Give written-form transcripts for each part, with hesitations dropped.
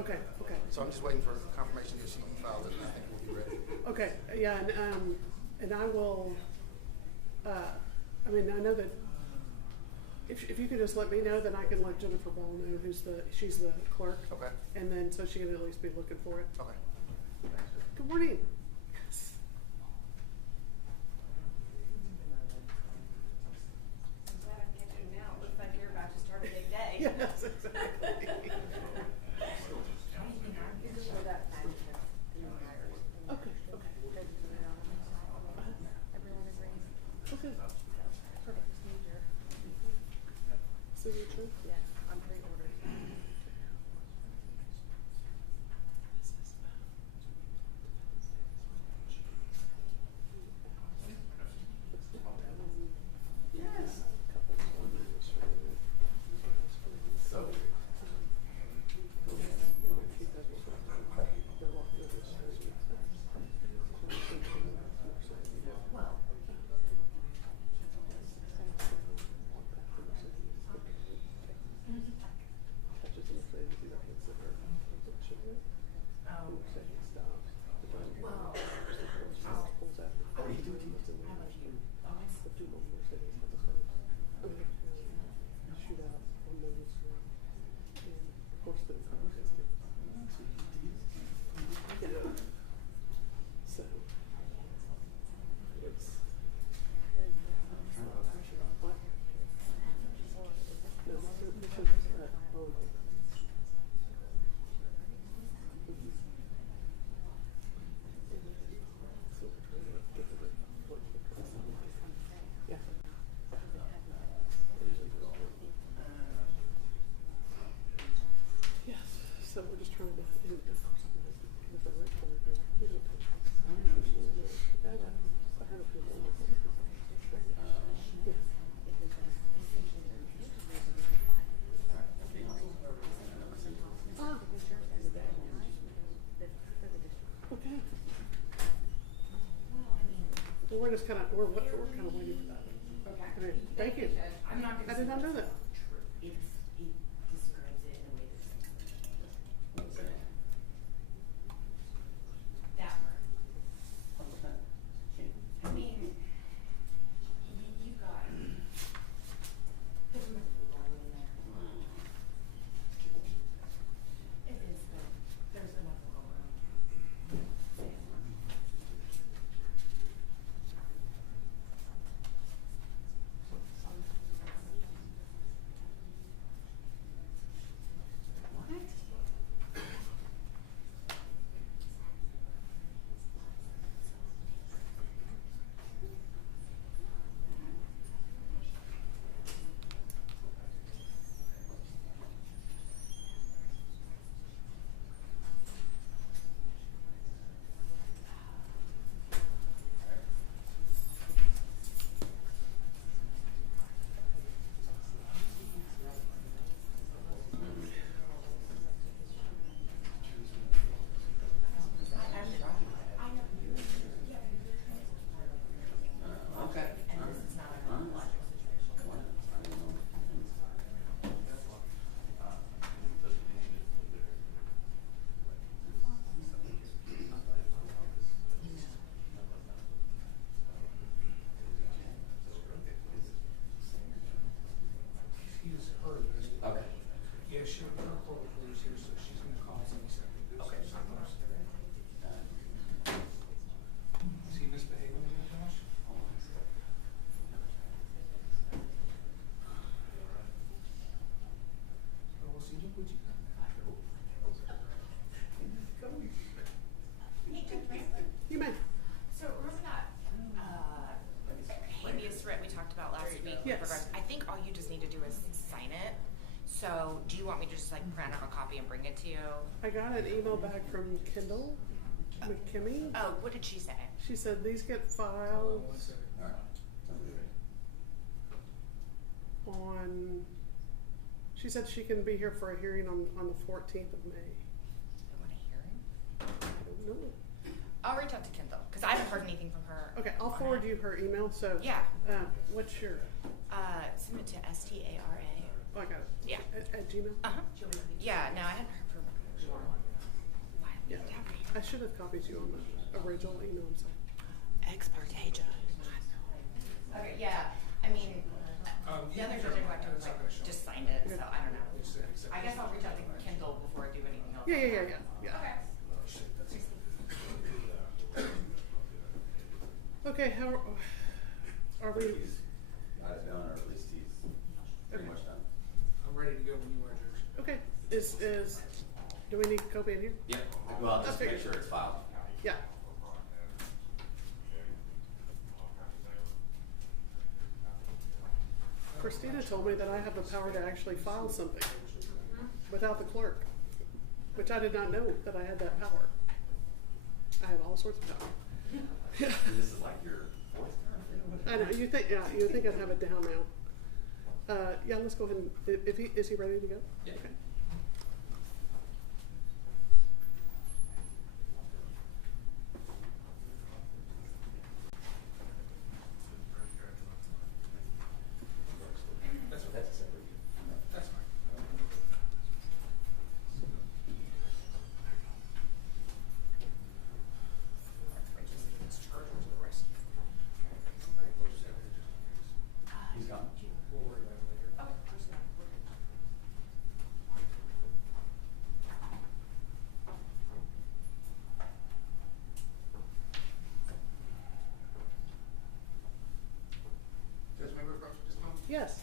Okay, okay. So I'm just waiting for confirmation that she filed it, and I think we'll be ready. Okay, yeah, and I will, I mean, I know that if you could just let me know, then I can let Jennifer Ball know she's the clerk. Okay. And then, so she can at least be looking for it. Okay. Good morning. I'm glad I'm catching you now. Looks like you're about to start a big day. Yes, exactly. Okay, okay. Everyone agrees? Okay. Perfect. Signature? Yes, I'm pre-ordered. Yes. So we're just trying to, okay. Well, we're just kind of, we're kind of waiting for that. Okay. I mean, thank you. I'm not gonna. I did not know that. It describes it in a way that's. That part. I mean, you got. There's nothing wrong in there. It is, but there's enough wrong. Yeah, she her portfolio is here, so she's gonna call us in a second. Okay. Is he misbehaving in the house? So we'll see what you got. You may. So remember that habeas writ we talked about last week? Yes. With regards, I think all you just need to do is sign it. So do you want me to just like print out a copy and bring it to you? I got an email back from Kendall McKimmey. Oh, what did she say? She said these get filed One second. on, she said she can be here for a hearing on the 14th of May. I want a hearing. I don't know. I'll reach out to Kendall because I haven't heard anything from her. Okay, I'll forward you her email. So Yeah. What's your? Send it to STARA. Oh, I got it. Yeah. At Gmail. Uh huh. Yeah. No, I hadn't heard from her. I should have copied you on the original email, I'm sorry. Expert, hey, Judge. Okay, yeah, I mean, the other judge I went to was like, just signed it, so I don't know. I guess I'll reach out to Kendall before I do anything else. Yeah. Okay. Okay, how are we? He's got it done, or at least he's pretty much done. I'm ready to go when you are, Judge. Okay, do we need Kobe in here? Yeah. Well, just to Okay. make sure it's filed. Yeah. Christina told me that I have the power to actually file something without the clerk, which I did not know that I had that power. I have all sorts of power. This is like your fourth term. I know, you think I'd have it down now. Yeah, let's go ahead and, is he ready to go? Yeah. Okay. That's a separate. That's fine. He's gone. We'll worry about it later. Judge, may we approach this moment? Yes.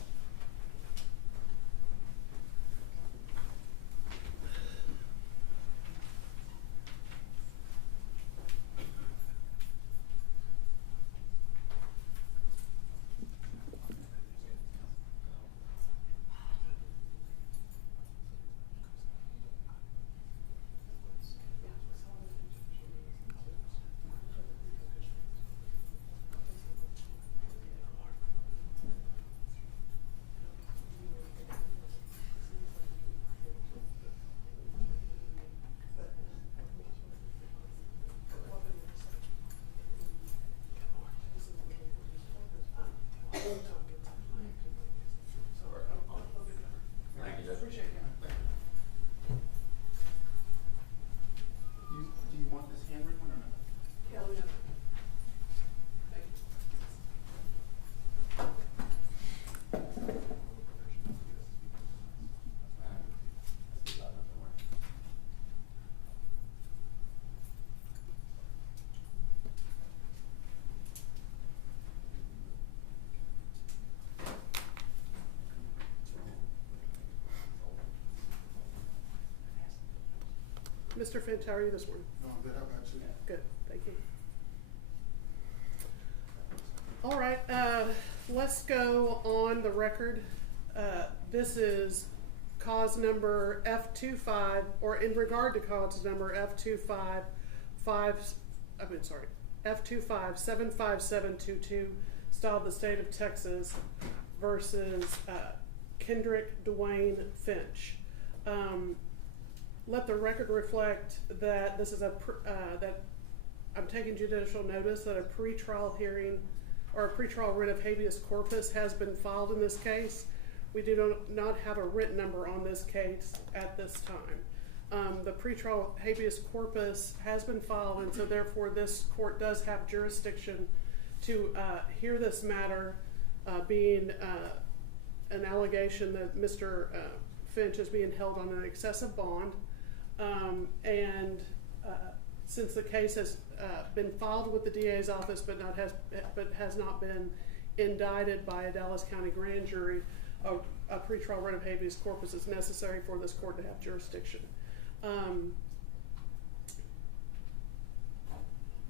Thank you, Judge. Do you want this handwritten one or not? Mr. Finch, how are you this morning? No, I'm good. How about you? Good, thank you. All right, let's go on the record. This is cause number F25, or in regard to cause number F2575722, styled the state of Texas versus Kendrick Finch. Let the record reflect that this is that I'm taking judicial notice that a pretrial hearing or a pretrial writ of habeas corpus has been filed in this case. We do not have a written number on this case at this time. The pretrial habeas corpus has been filed, and so therefore this court does have jurisdiction to hear this matter, being an allegation that Mr. Finch is being held on an excessive bond. Since the case has been filed with the DA's office but has not been indicted by a Dallas County grand jury, a pretrial writ of habeas corpus is necessary for this court to have jurisdiction.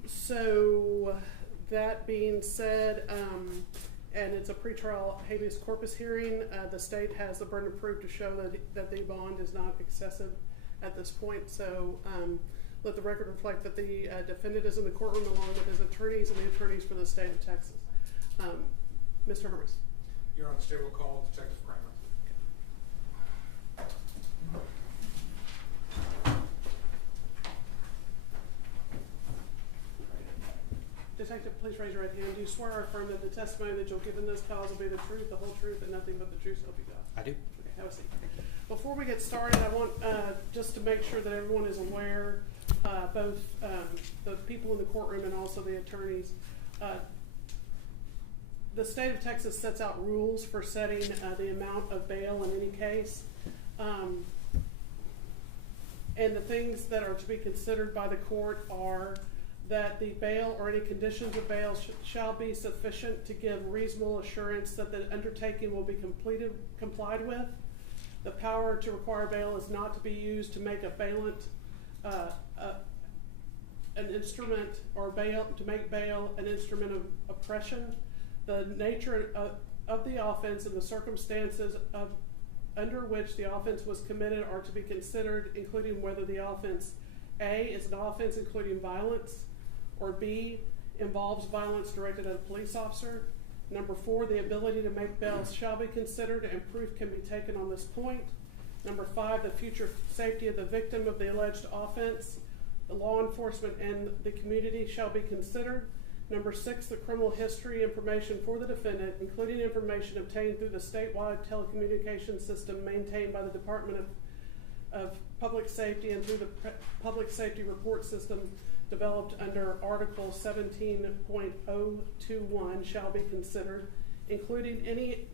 So that being said, and it's a pretrial habeas corpus hearing, the state has the burden of proof to show that the bond is not excessive at this point. So let the record reflect that the defendant is in the courtroom along with his attorneys and the attorneys for the state of Texas. Mr. Hermes. You're on the state will call Detective Kramer. Detective, please raise your right hand. Do you swear or affirm that the testimony that you'll give in this cause will be the truth, the whole truth, and nothing but the truth, so help you God? I do. Okay, have a seat. Before we get started, I want just to make sure that everyone is aware both the people in the courtroom and also the attorneys. The state of Texas sets out rules for setting the amount of bail in any case. And the things that are to be considered by the court are that the bail or any conditions of bail shall be sufficient to give reasonable assurance that the undertaking will be complied with. The power to require bail is not to be used to make a bailant an instrument, or to make bail an instrument of oppression. The nature of the offense and the circumstances under which the offense was committed are to be considered, including whether the offense, A, is an offense including violence, or B, involves violence directed at a police officer. Number 4, the ability to make bail shall be considered, and proof can be taken on this point. Number 5, the future safety of the victim of the alleged offense, the law enforcement, and the community shall be considered. Number 6, the criminal history information for the defendant, including information obtained through the statewide telecommunications system maintained by the Department of Public Safety and through the Public Safety Report System developed under Article 17.021 shall be considered, including any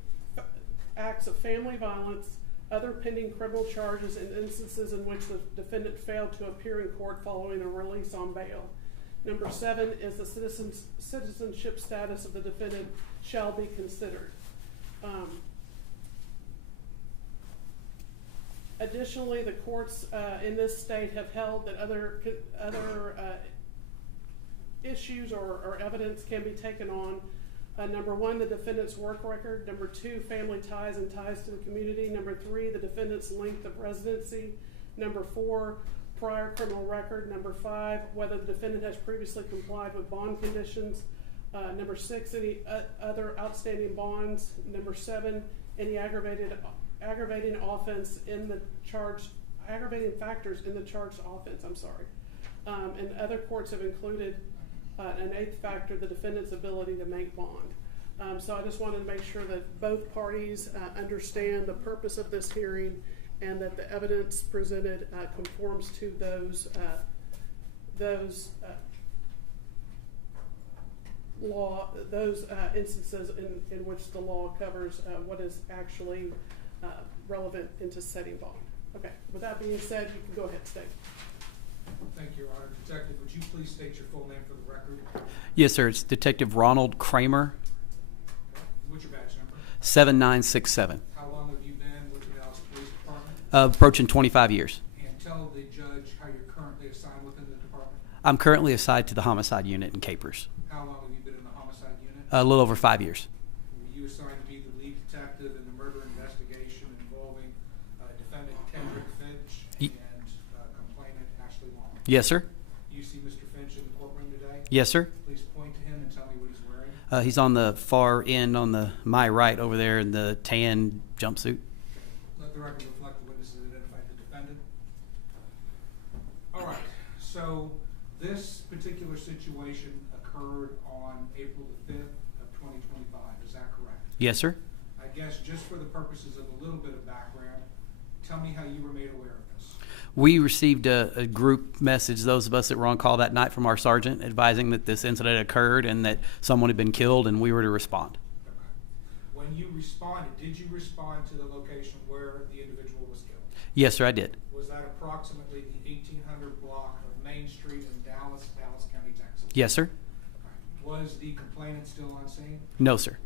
acts of family violence, other pending criminal charges, and instances in which the defendant failed to appear in court following a release on bail. Number 7 is the citizenship status of the defendant shall be considered. Additionally, the courts in this state have held that other issues or evidence can be taken on. Number 1, the defendant's work record. Number 2, family ties and ties to the community. Number 3, the defendant's length of residency. Number 4, prior criminal record. Number 5, whether the defendant has previously complied with bond conditions. Number 6, any other outstanding bonds. Number 7, any aggravating offense in the charge, aggravating factors in the charged offense. And other courts have included an 8th factor, the defendant's ability to make bond. So I just wanted to make sure that both parties understand the purpose of this hearing and that the evidence presented conforms to those instances in which the law covers what is actually relevant into setting bond. Okay, with that being said, you can go ahead, State. Thank you, Your Honor. Detective, would you please state your full name for the record? Yes, sir. It's Detective Ronald Kramer. What's your badge number? 7967. How long have you been with the Dallas Police Department? Approaching 25 years. And tell the judge how you're currently assigned within the department. I'm currently assigned to the homicide unit in Capers. How long have you been in the homicide unit? A little over 5 years. Were you assigned to be the lead detective in the murder investigation involving defendant Kendrick Finch and complainant Ashlee Long? Yes, sir. Do you see Mr. Finch in the courtroom today? Yes, sir. Please point to him and tell me what he's wearing. He's on the far end on my right over there in the tan jumpsuit. Let the record reflect the witnesses identified the defendant. All right, so this particular situation occurred on April the 5th of 2025, is that correct? Yes, sir. I guess just for the purposes of a little bit of background, tell me how you were made aware of this. We received a group message, those of us that were on call that night, from our sergeant advising that this incident occurred and that someone had been killed, and we were to respond. Okay. When you responded, did you respond to the location where the individual was killed? Yes, sir, I did. Was that approximately the 1800 block of Main Street in Dallas County, Texas? Yes, sir. Okay. Was the complainant still on scene? No, sir.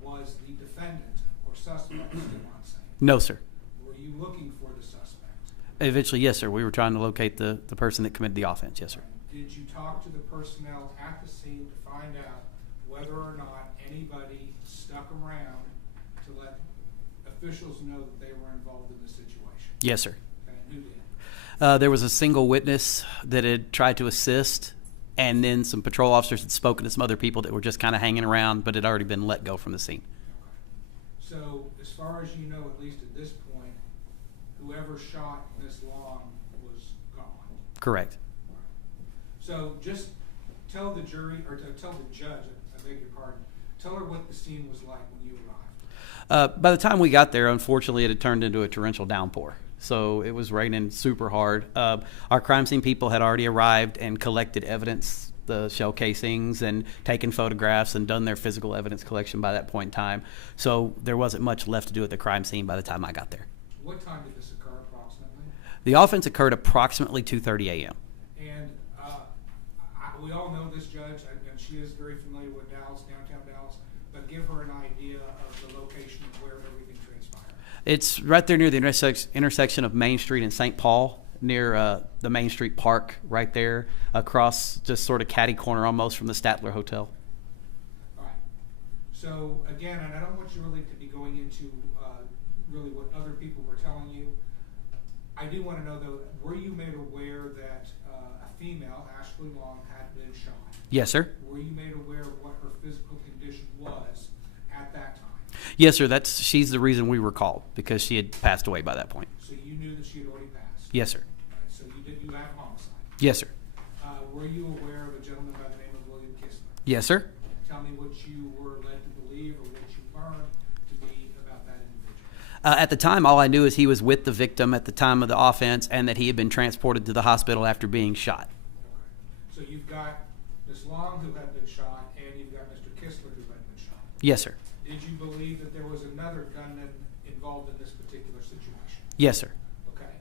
Was the defendant or suspect still on scene? No, sir. Were you looking for the suspect? Eventually, yes, sir. We were trying to locate the person that committed the offense. Yes, sir. Did you talk to the personnel at the scene to find out whether or not anybody stuck around to let officials know that they were involved in the situation? Yes, sir. Okay, and who did? There was a single witness that had tried to assist, and then some patrol officers had spoken to some other people that were just kind of hanging around, but had already been let go from the scene. Okay. So, as far as you know, at least at this point, whoever shot Miss Long was gone. Correct. So, just tell the jury, or tell the judge, I beg your pardon, tell her what the scene was like when you arrived. By the time we got there, unfortunately, it had turned into a torrential downpour. so it was raining super hard. Our crime scene people had already arrived and collected evidence, the shell casings, and taken photographs and done their physical evidence collection by that point in time. So there wasn't much left to do at the crime scene by the time I got there. What time did this occur approximately? The offense occurred approximately 2:30 a.m. And we all know this judge, and she is very familiar with Dallas, downtown Dallas, but give her an idea of the location of where everything transpired. It's right there near the intersection of Main Street and St. Paul, near the Main Street Park, right there, across just sort of catty corner almost from the Statler Hotel. All right. So again, and I don't want you really to be going into really what other people were telling you. I do want to know, though, were you made aware that a female, Ashlee Long, had been shot? Yes, sir. Were you made aware of what her physical condition was at that time? Yes, sir. She's the reason we were called, because she had passed away by that point. So you knew that she had already passed? Yes, sir. All right, so you have homicide? Yes, sir. Were you aware of a gentleman by the name of William Kistler? Yes, sir. Tell me what you were led to believe or what you learned to be about that individual. At the time, all I knew is he was with the victim at the time of the offense and that he had been transported to the hospital after being shot. Okay. So you've got Ms. Long who had been shot, and you've got Mr. Kistler who had been shot. Yes, sir. Did you believe that there was another gunman involved in this particular situation? Yes, sir. Okay.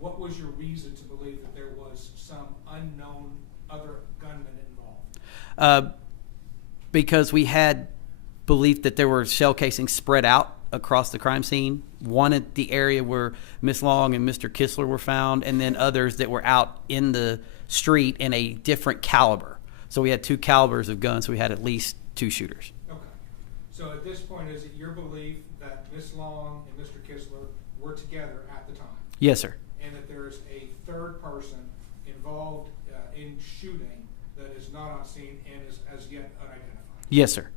What was your reason to believe that there was some unknown other gunman involved? Because we had belief that there were shell casings spread out across the crime scene. One at the area where Miss Long and Mr. Kistler were found, and then others that were out in the street in a different caliber. So we had 2 calibers of guns, so we had at least 2 shooters. Okay. So at this point, is it your belief that Miss Long and Mr. Kistler were together at the time? Yes, sir. And that there is a third person involved in shooting that is not on scene and is as yet unidentified? Yes, sir.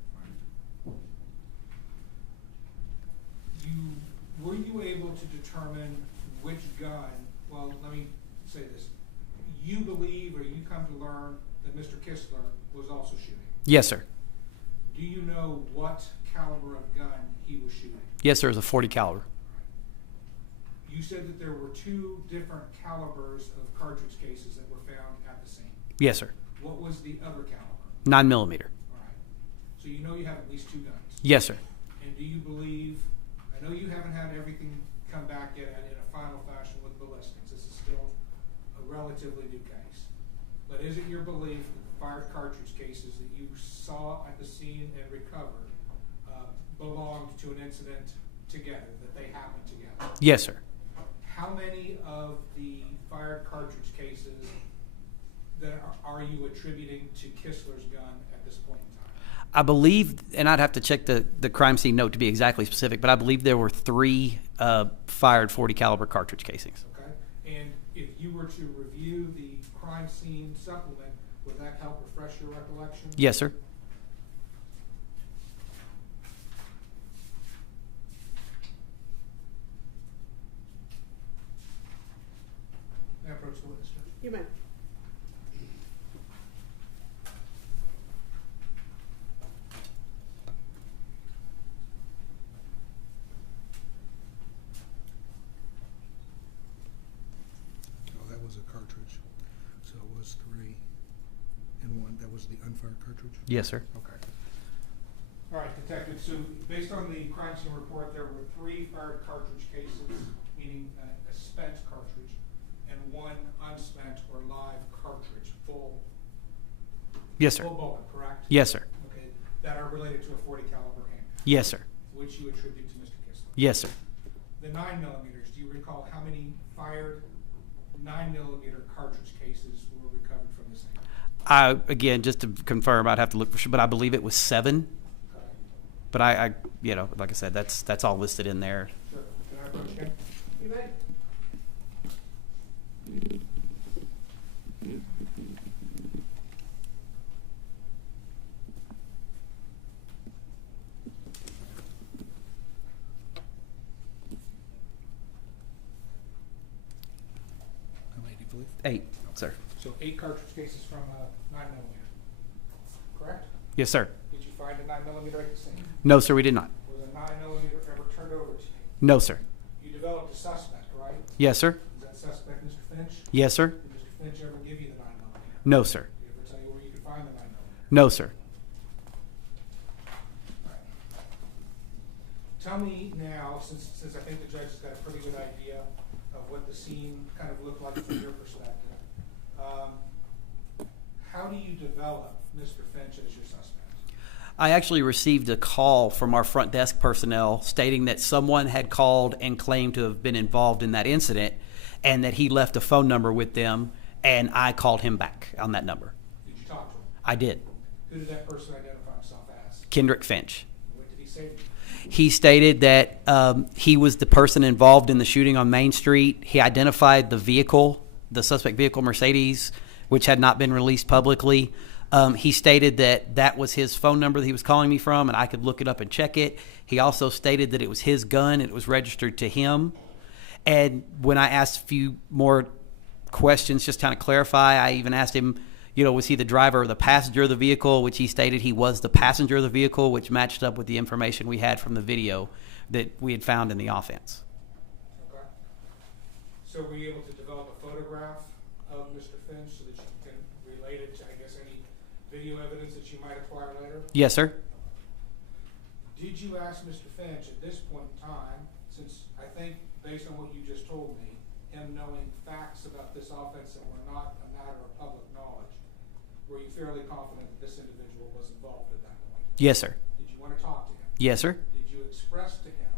Were you able to determine which gun, well, let me say this, you believe or you come to learn that Mr. Kistler was also shooting? Yes, sir. Do you know what caliber of gun he was shooting? Yes, sir. It was a .40 caliber. You said that there were 2 different calibers of cartridge cases that were found at the scene. Yes, sir. What was the other caliber? 9mm. All right. So you know you have at least 2 guns? Yes, sir. And do you believe, I know you haven't had everything come back yet in a final fashion with ballistics. This is still a relatively new case. But is it your belief that the fired cartridge cases that you saw at the scene and recovered belonged to an incident together, that they happened together? Yes, sir. How many of the fired cartridge cases that are you attributing to Kistler's gun at this point in time? I believe, and I'd have to check the crime scene note to be exactly specific, but I believe there were 3 fired .40 caliber cartridge casings. Okay. And if you were to review the crime scene supplement, would that help refresh your recollection? Yes, sir. May I approach the witness, Judge? You may. Oh, that was a cartridge. So it was 3 and 1. That was the unfired cartridge? Yes, sir. Okay. All right, Detective, so based on the crime scene report, there were 3 fired cartridge cases, meaning a spent cartridge, and 1 unspent or live cartridge, full Yes, sir. bullet, correct? Yes, sir. Okay, that are related to a .40 caliber handgun, Yes, sir. which you attribute to Mr. Kistler. Yes, sir. The 9mm, do you recall how many fired 9mm cartridge cases were recovered from the scene? Again, just to confirm, I'd have to look for sure, but I believe it was 7. Okay. But I like I said, that's all listed in there. Sure. Can I approach him? You may. How many do you believe? 8, sir. So 8 cartridge cases from 9mm, correct? Yes, sir. Did you find a 9mm at the scene? No, sir, we did not. Was a 9mm ever turned over to you? No, sir. You developed a suspect, right? Yes, sir. Is that suspect Mr. Finch? Yes, sir. Did Mr. Finch ever give you the 9mm? No, sir. Did he ever tell you where you could find the 9mm? No, sir. Tell me now, since I think the judge has got a pretty good idea of what the scene kind of looked like from your perspective, how do you develop Mr. Finch as your suspect? I actually received a call from our front desk personnel stating that someone had called and claimed to have been involved in that incident and that he left a phone number with them, and I called him back on that number. Did you talk to him? I did. Who did that person identify himself as? Kendrick Finch. What did he say to you? He stated that he was the person involved in the shooting on Main Street. He identified the vehicle, the suspect vehicle, Mercedes, which had not been released publicly. He stated that that was his phone number that he was calling me from, and I could look it up and check it. He also stated that it was his gun, and it was registered to him. And when I asked a few more questions, just kind of clarify, I even asked him, was he the driver or the passenger of the vehicle, which he stated he was the passenger of the vehicle, which matched up with the information we had from the video that we had found in the offense. Okay. So were you able to develop a photograph of Mr. Finch so that you can relate it to, I guess, any video evidence that you might acquire later? Yes, sir. Did you ask Mr. Finch at this point in time, since I think based on what you just told me, him knowing facts about this offense that were not a matter of public knowledge, were you fairly confident that this individual was involved at that point? Yes, sir. Did you want to talk to him? Yes, sir. Did you express to him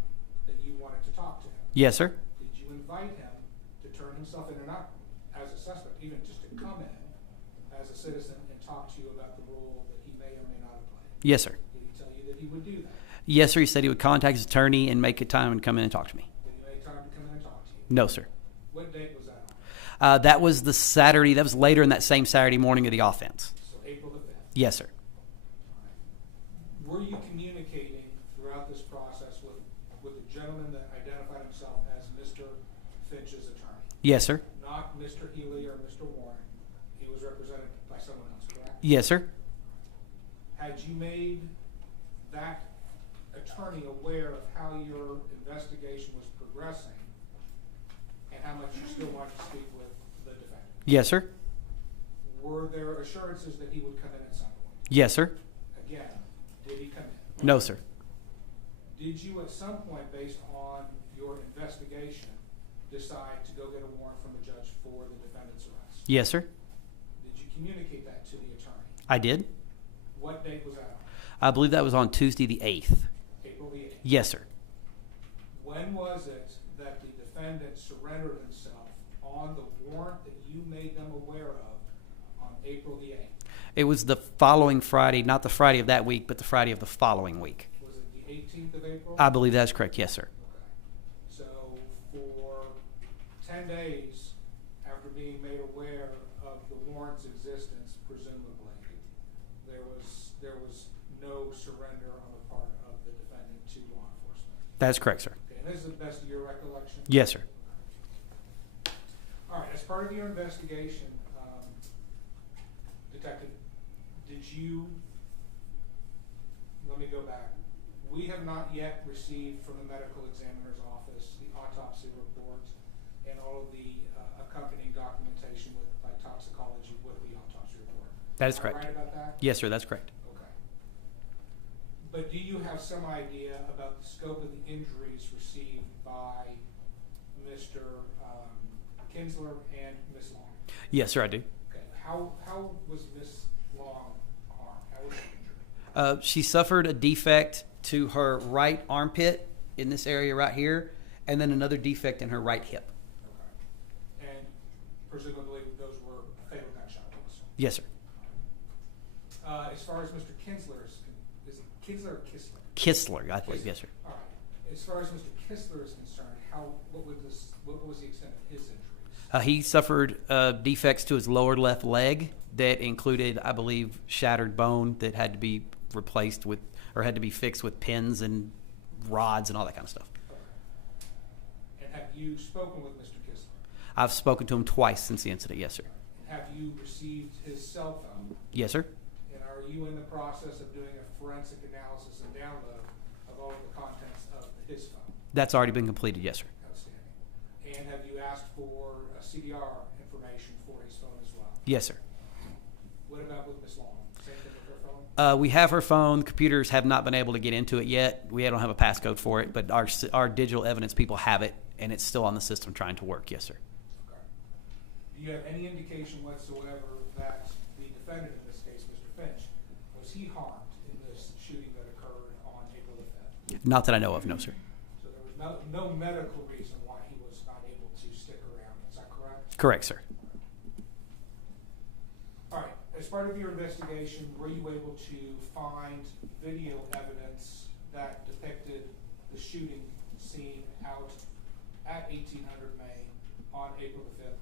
that you wanted to talk to him? Yes, sir. Did you invite him to turn himself in, or not as a suspect, even just to come in as a citizen and talk to you about the role that he may or may not have played? Yes, sir. Did he tell you that he would do that? Yes, sir. He said he would contact his attorney and make a time and come in and talk to me. Did he make time to come in and talk to you? No, sir. What date was that on? That was the Saturday. That was later in that same Saturday morning of the offense. So April the 5th. Yes, sir. Were you communicating throughout this process with the gentleman that identified himself as Mr. Finch's attorney? Yes, sir. Not Mr. Healy or Mr. Warren. He was represented by someone else, correct? Yes, sir. Had you made that attorney aware of how your investigation was progressing and how much you still wanted to speak with the defendant? Yes, sir. Were there assurances that he would come in at some point? Yes, sir. Again, did he come in? No, sir. Did you at some point, based on your investigation, decide to go get a warrant from the judge for the defendant's arrest? Yes, sir. Did you communicate that to the attorney? I did. What date was that on? I believe that was on Tuesday the 8th. April the 8th. Yes, sir. When was it that the defendant surrendered himself on the warrant that you made them aware of on April the 8th? It was the following Friday, not the Friday of that week, but the Friday of the following week. Was it the 18th of April? I believe that's correct. Yes, sir. Okay. So for 10 days after being made aware of the warrant's existence, presumably, there was no surrender on the part of the defendant to law enforcement. That's correct, sir. Okay, and this is the best of your recollection? Yes, sir. All right, as part of your investigation, Detective, let me go back. We have not yet received from the medical examiner's office the autopsy report and all of the accompanying documentation by toxicology with the autopsy report. That is Am I correct. right about that? Yes, sir. That's correct. Okay. But do you have some idea about the scope of the injuries received by Mr. Kinsler and Ms. Long? Yes, sir. I do. Okay. How was Ms. Long harmed? How was she injured? She suffered a defect to her right armpit in this area right here, and then another defect in her right hip. Okay. And presumably those were fatal gunshot wounds? Yes, sir. As far as Mr. Kinsler is it Kinsler or Kistler? Kistler, I believe. Yes, sir. All right. As far as Mr. Kistler is concerned, what was the extent of his injuries? He suffered defects to his lower left leg that included, I believe, shattered bone that had to be replaced with, or had to be fixed with pins and rods and all that kind of stuff. Okay. And have you spoken with Mr. Kistler? I've spoken to him twice since the incident. Yes, sir. Have you received his cell phone? Yes, sir. And are you in the process of doing a forensic analysis and download of all of the contents of his phone? That's already been completed. Yes, sir. Outstanding. And have you asked for CDR information for his phone as well. Yes, sir. What about with Ms. Long? Same thing with her phone? We have her phone. Computers have not been able to get into it yet. We don't have a passcode for it, but our digital evidence people have it, and it's still on the system trying to work. Yes, sir. Okay. Do you have any indication whatsoever that the defendant in this case, Mr. Finch, was he harmed in this shooting that occurred on April the 5th? Not that I know of, no, sir. So there was no medical reason why he was not able to stick around. Is that correct? Correct, sir. All right. As part of your investigation, were you able to find video evidence that depicted the shooting scene out at 1800 Main on April the 5th,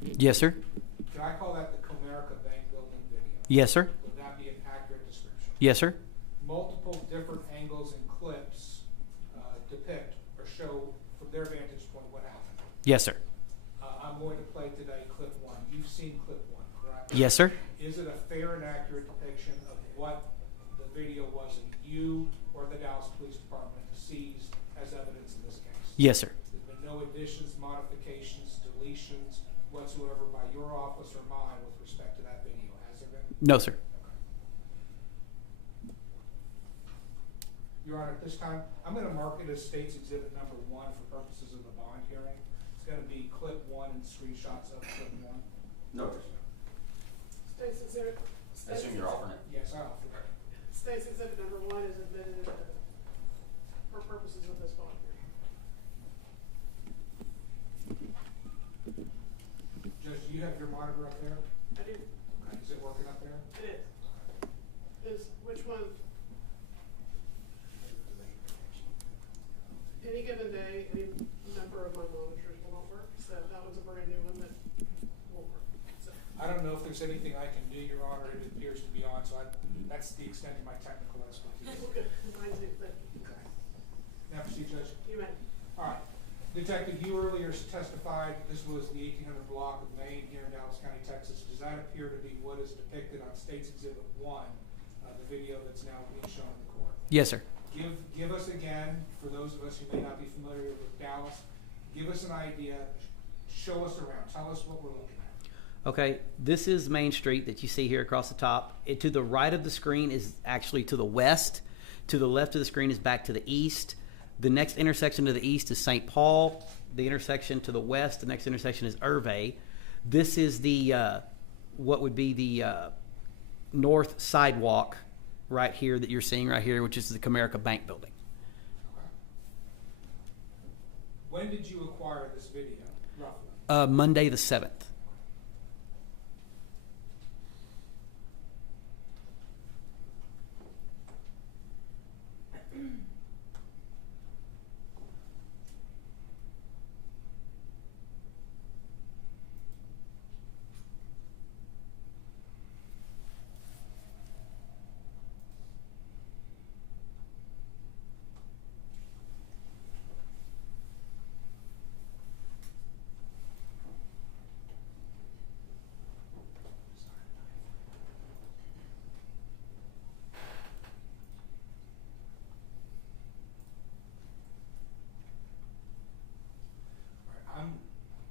2025? Yes, sir. Can I call that the Comerica Bank Building video? Yes, sir. Would that be an accurate description? Yes, sir. Multiple different angles and clips depict or show from their vantage point what happened. Yes, sir. I'm going to play today clip 1. You've seen clip 1, correct? Yes, sir. Is it a fair and accurate depiction of what the video was that you or the Dallas Police Department seized as evidence in this case? Yes, sir. There's been no additions, modifications, deletions whatsoever by your office or mine with respect to that video, has there been? No, sir. Your Honor, at this time, I'm going to mark it as State's Exhibit Number 1 for purposes of the bond hearing. It's going to be clip 1 and screenshots of clip 1. No. State's exhibit. I assume you're offering it. Yes, I offer it. State's exhibit number 1 is admitted for purposes of this bond hearing. Judge, do you have your monitor up there? I do. Okay. Is it working up there? It is. Which one? Any given day, any number of my monitors will not work. So that was a brand new one that won't work. So. I don't know if there's anything I can do, Your Honor. It appears to be on, so that's the extent of my technical expertise. Okay. Mine too. Thank you. Okay. Now proceed, Judge. You may. All right. Detective, you earlier testified that this was the 1800 block of Maine here in Dallas County, Texas. Does that appear to be what is depicted on State's Exhibit 1, the video that's now being shown in the court? Yes, sir. Give us again, for those of us who may not be familiar with Dallas, give us an idea, show us around, tell us what we're looking at. Okay, this is Main Street that you see here across the top. To the right of the screen is actually to the west. To the left of the screen is back to the east. The next intersection to the east is St. Paul. The intersection to the west, the next intersection is Hervey. This is the, what would be the north sidewalk right here that you're seeing right here, which is the Comerica Bank Building. Okay. When did you acquire this video, roughly? Monday the 7th.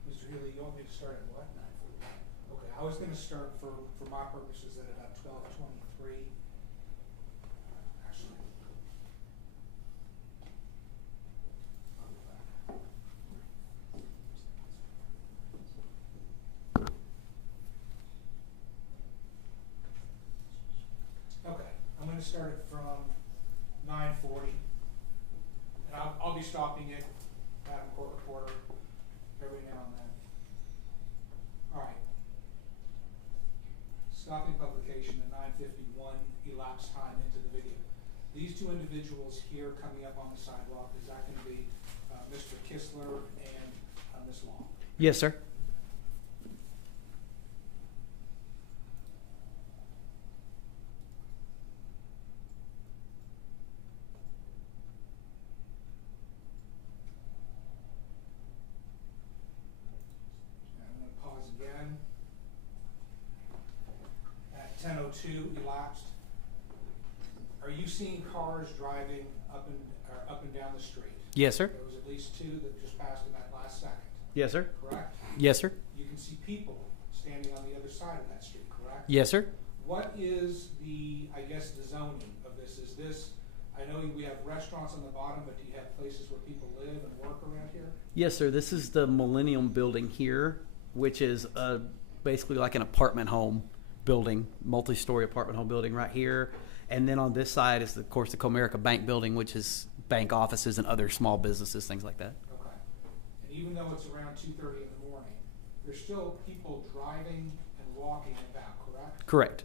Mr. Healy, you want me to start at what? 9:45. Okay, I was going to start for my purposes at about 12:23. Actually, I'll go back. Okay, I'm going to start it from 9:40, and I'll be stopping it at a court reporter every now and then. All right. Stopping publication at 9:51 elapsed time into the video. These two individuals here coming up on the sidewalk, is that going to be Mr. Kistler and Ms. Long? Yes, sir. Again, at 10:02 elapsed. Are you seeing cars driving up and down the street? Yes, sir. There was at least two that just passed in that last second. Yes, sir. correct? Yes, sir. You can see people standing on the other side of that street, correct? Yes, sir. What is the, I guess, the zoning of this? Is this, I know we have restaurants on the bottom, but do you have places where people live and work around here? Yes, sir. This is the Millennium Building here, which is basically like an apartment home building, multi-story apartment home building right here. And then on this side is, of course, the Comerica Bank Building, which is bank offices and other small businesses, things like that. Okay. And even though it's around 2:30 in the morning, there's still people driving and walking about, correct? Correct.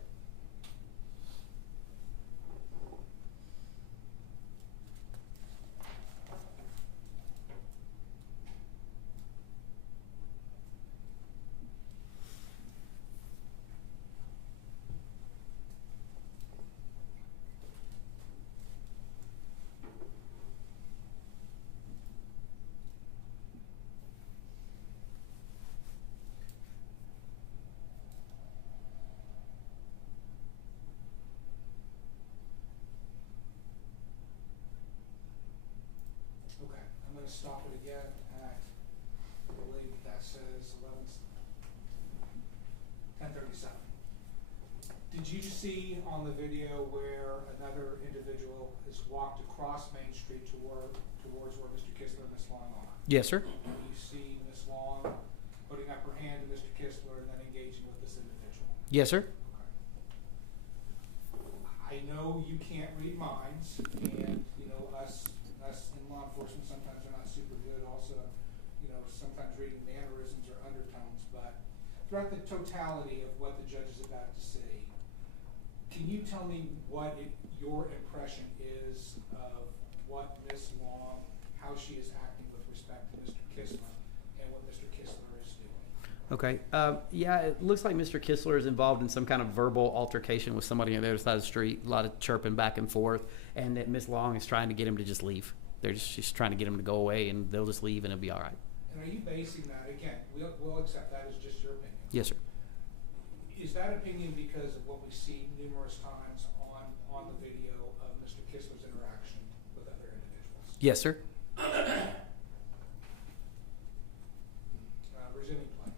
Okay, I'm gonna stop it again at, I believe that says 10:37. Did you see on the video where another individual has walked across Main Street towards where Mr. Kistler and Ms. Long are? Yes, sir. And you see Ms. Long putting up her hand to Mr. Kistler and then engaging with this individual? Yes, sir. I know you can't read minds, and us in law enforcement sometimes are not super good. Also, sometimes reading mannerisms or undertones. But throughout the totality of what the judge is about to say, can you tell me what your impression is of what Ms. Long, how she is acting with respect to Mr. Kistler, and what Mr. Kistler is doing? Okay. Yeah, it looks like Mr. Kistler is involved in some kind of verbal altercation with somebody on the other side of the street, a lot of chirping back and forth, and that Ms. Long is trying to get him to just leave. She's trying to get him to go away, and they'll just leave, and it'll be all right. And are you basing that, again, we'll accept that as just your opinion. Yes, sir. Is that opinion because of what we see numerous times on the video of Mr. Kistler's interaction with other individuals? Yes, sir. Resuming play.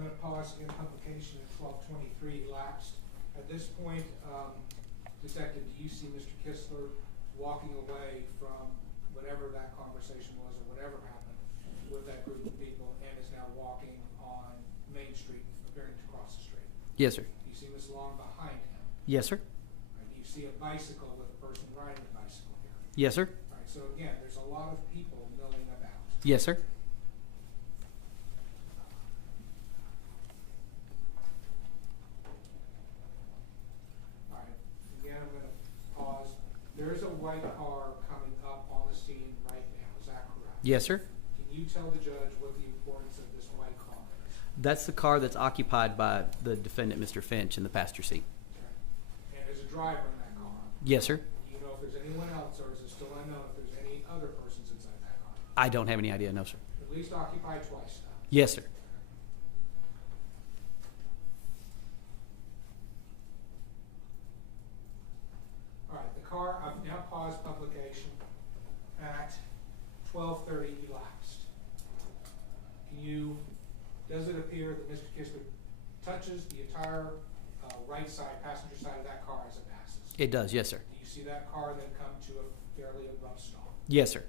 I'm going to pause in publication at 12:23 elapsed. At this point, Detective, do you see Mr. Kistler walking away from whatever that conversation was or whatever happened with that group of people and is now walking on Main Street, appearing to cross the street? Yes, sir. Do you see Ms. Long behind him? Yes, sir. Right, do you see a bicycle with a person riding a bicycle here? Yes, sir. All right, so again, there's a lot of people milling about. Yes, sir. All right, again, I'm going to pause. There is a white car coming up on the scene right now, is that correct? Yes, sir. Can you tell the judge what the importance of this That's the car that's occupied by the defendant, Mr. Finch, in the passenger seat. And there's a driver in that car. Yes, sir. Do you know if there's anyone else, or is it still unknown if there's any other persons inside that car? I don't have any idea, no, sir. At least occupied twice now. Yes, sir. All right, the car, I've now paused publication at 12:30 elapsed. Does it appear that Mr. Kistler touches the entire right side, passenger side of that car as it passes? It does, yes, sir. Do you see that car then come to a fairly abrupt stop? Yes, sir.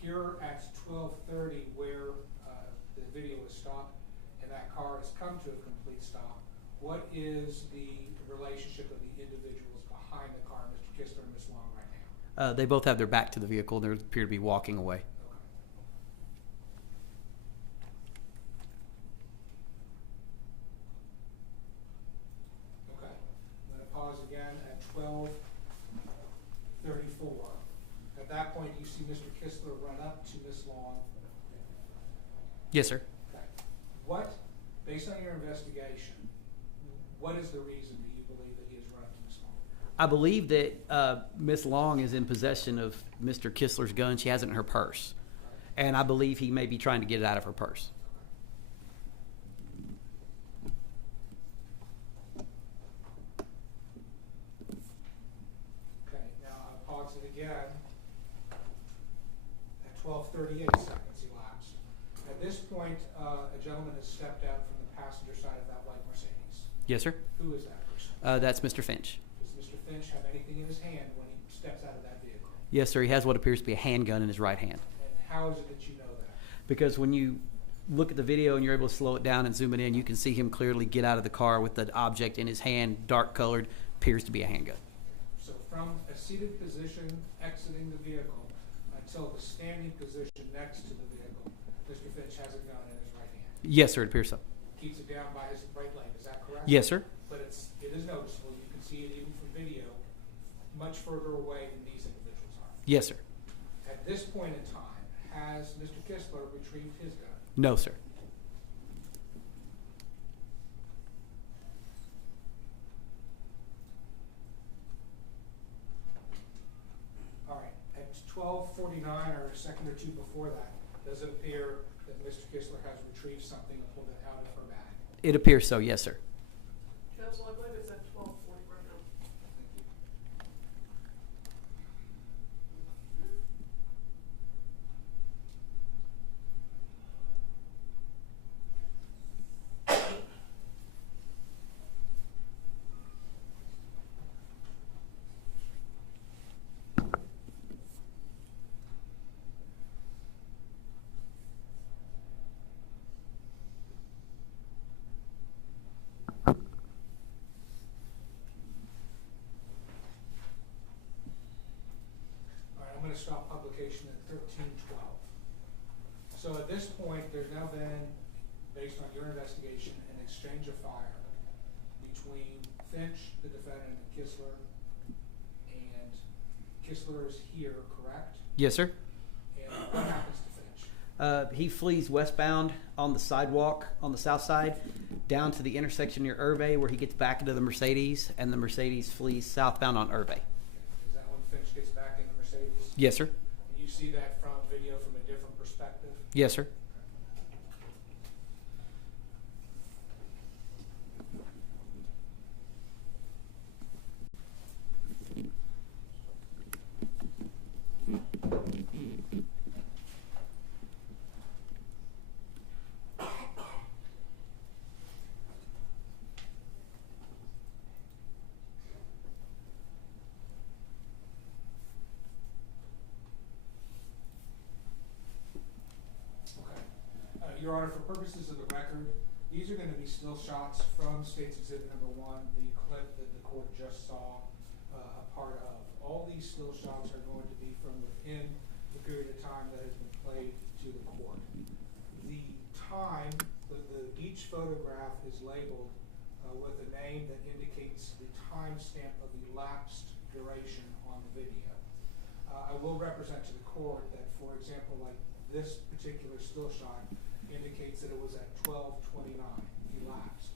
Here at 12:30, where the video is stopped and that car has come to a complete stop, what is the relationship of the individuals behind the car, Mr. Kistler and Ms. Long, right now? They both have their back to the vehicle and they appear to be walking away. Okay. I'm going to pause again at 12:34. At that point, you see Mr. Kistler run up to Ms. Long. Yes, sir. Okay. Based on your investigation, what is the reason that you believe that he has run up to Ms. Long? I believe that Ms. Long is in possession of Mr. Kistler's gun. She has it in her purse. And I believe he may be trying to get it out of her purse. Okay, now I'll pause it again at 12:38 seconds elapsed. At this point, a gentleman has stepped out from the passenger side of that white Mercedes. Yes, sir. Who is that person? That's Mr. Finch. Does Mr. Finch have anything in his hand when he steps out of that vehicle? Yes, sir. He has what appears to be a handgun in his right hand. And how is it that you know that? Because when you look at the video and you're able to slow it down and zoom it in, you can see him clearly get out of the car with the object in his hand, dark colored, appears to be a handgun. So from a seated position exiting the vehicle until the standing position next to the vehicle, Mr. Finch has a gun in his right hand. Yes, sir. It appears so. Keeps it down by his right leg, is that correct? Yes, sir. But it is noticeable, you can see it even from video, much further away than these individuals are. Yes, sir. At this point in time, has Mr. Kistler retrieved his gun? No, sir. All right, at 12:49 or a second or two before that, does it appear that Mr. Kistler has retrieved something and pulled it out of her bag? It appears so, yes, sir. Counsel, I believe it's at 12:40 right now. I'm going to stop publication at 13:12. So at this point, there's now been, based on your investigation, an exchange of fire between Finch, the defendant, and Kistler. And Kistler is here, correct? Yes, sir. And what happens to Finch? He flees westbound on the sidewalk on the south side down to the intersection near Irvay where he gets back into the Mercedes, and the Mercedes flees southbound on Irvay. Is that when Finch gets back in the Mercedes? Yes, sir. And you see that from video from a different perspective? Yes, sir. Your Honor, for purposes of the record, these are going to be still shots from State's Exhibit Number 1, the clip that the court just saw a part of. All these still shots are going to be from within the period of time that has been played to the court. The time, each photograph is labeled with a name that indicates the time stamp of the elapsed duration on the video. I will represent to the court that, for example, like this particular still shot indicates that it was at 12:29 elapsed.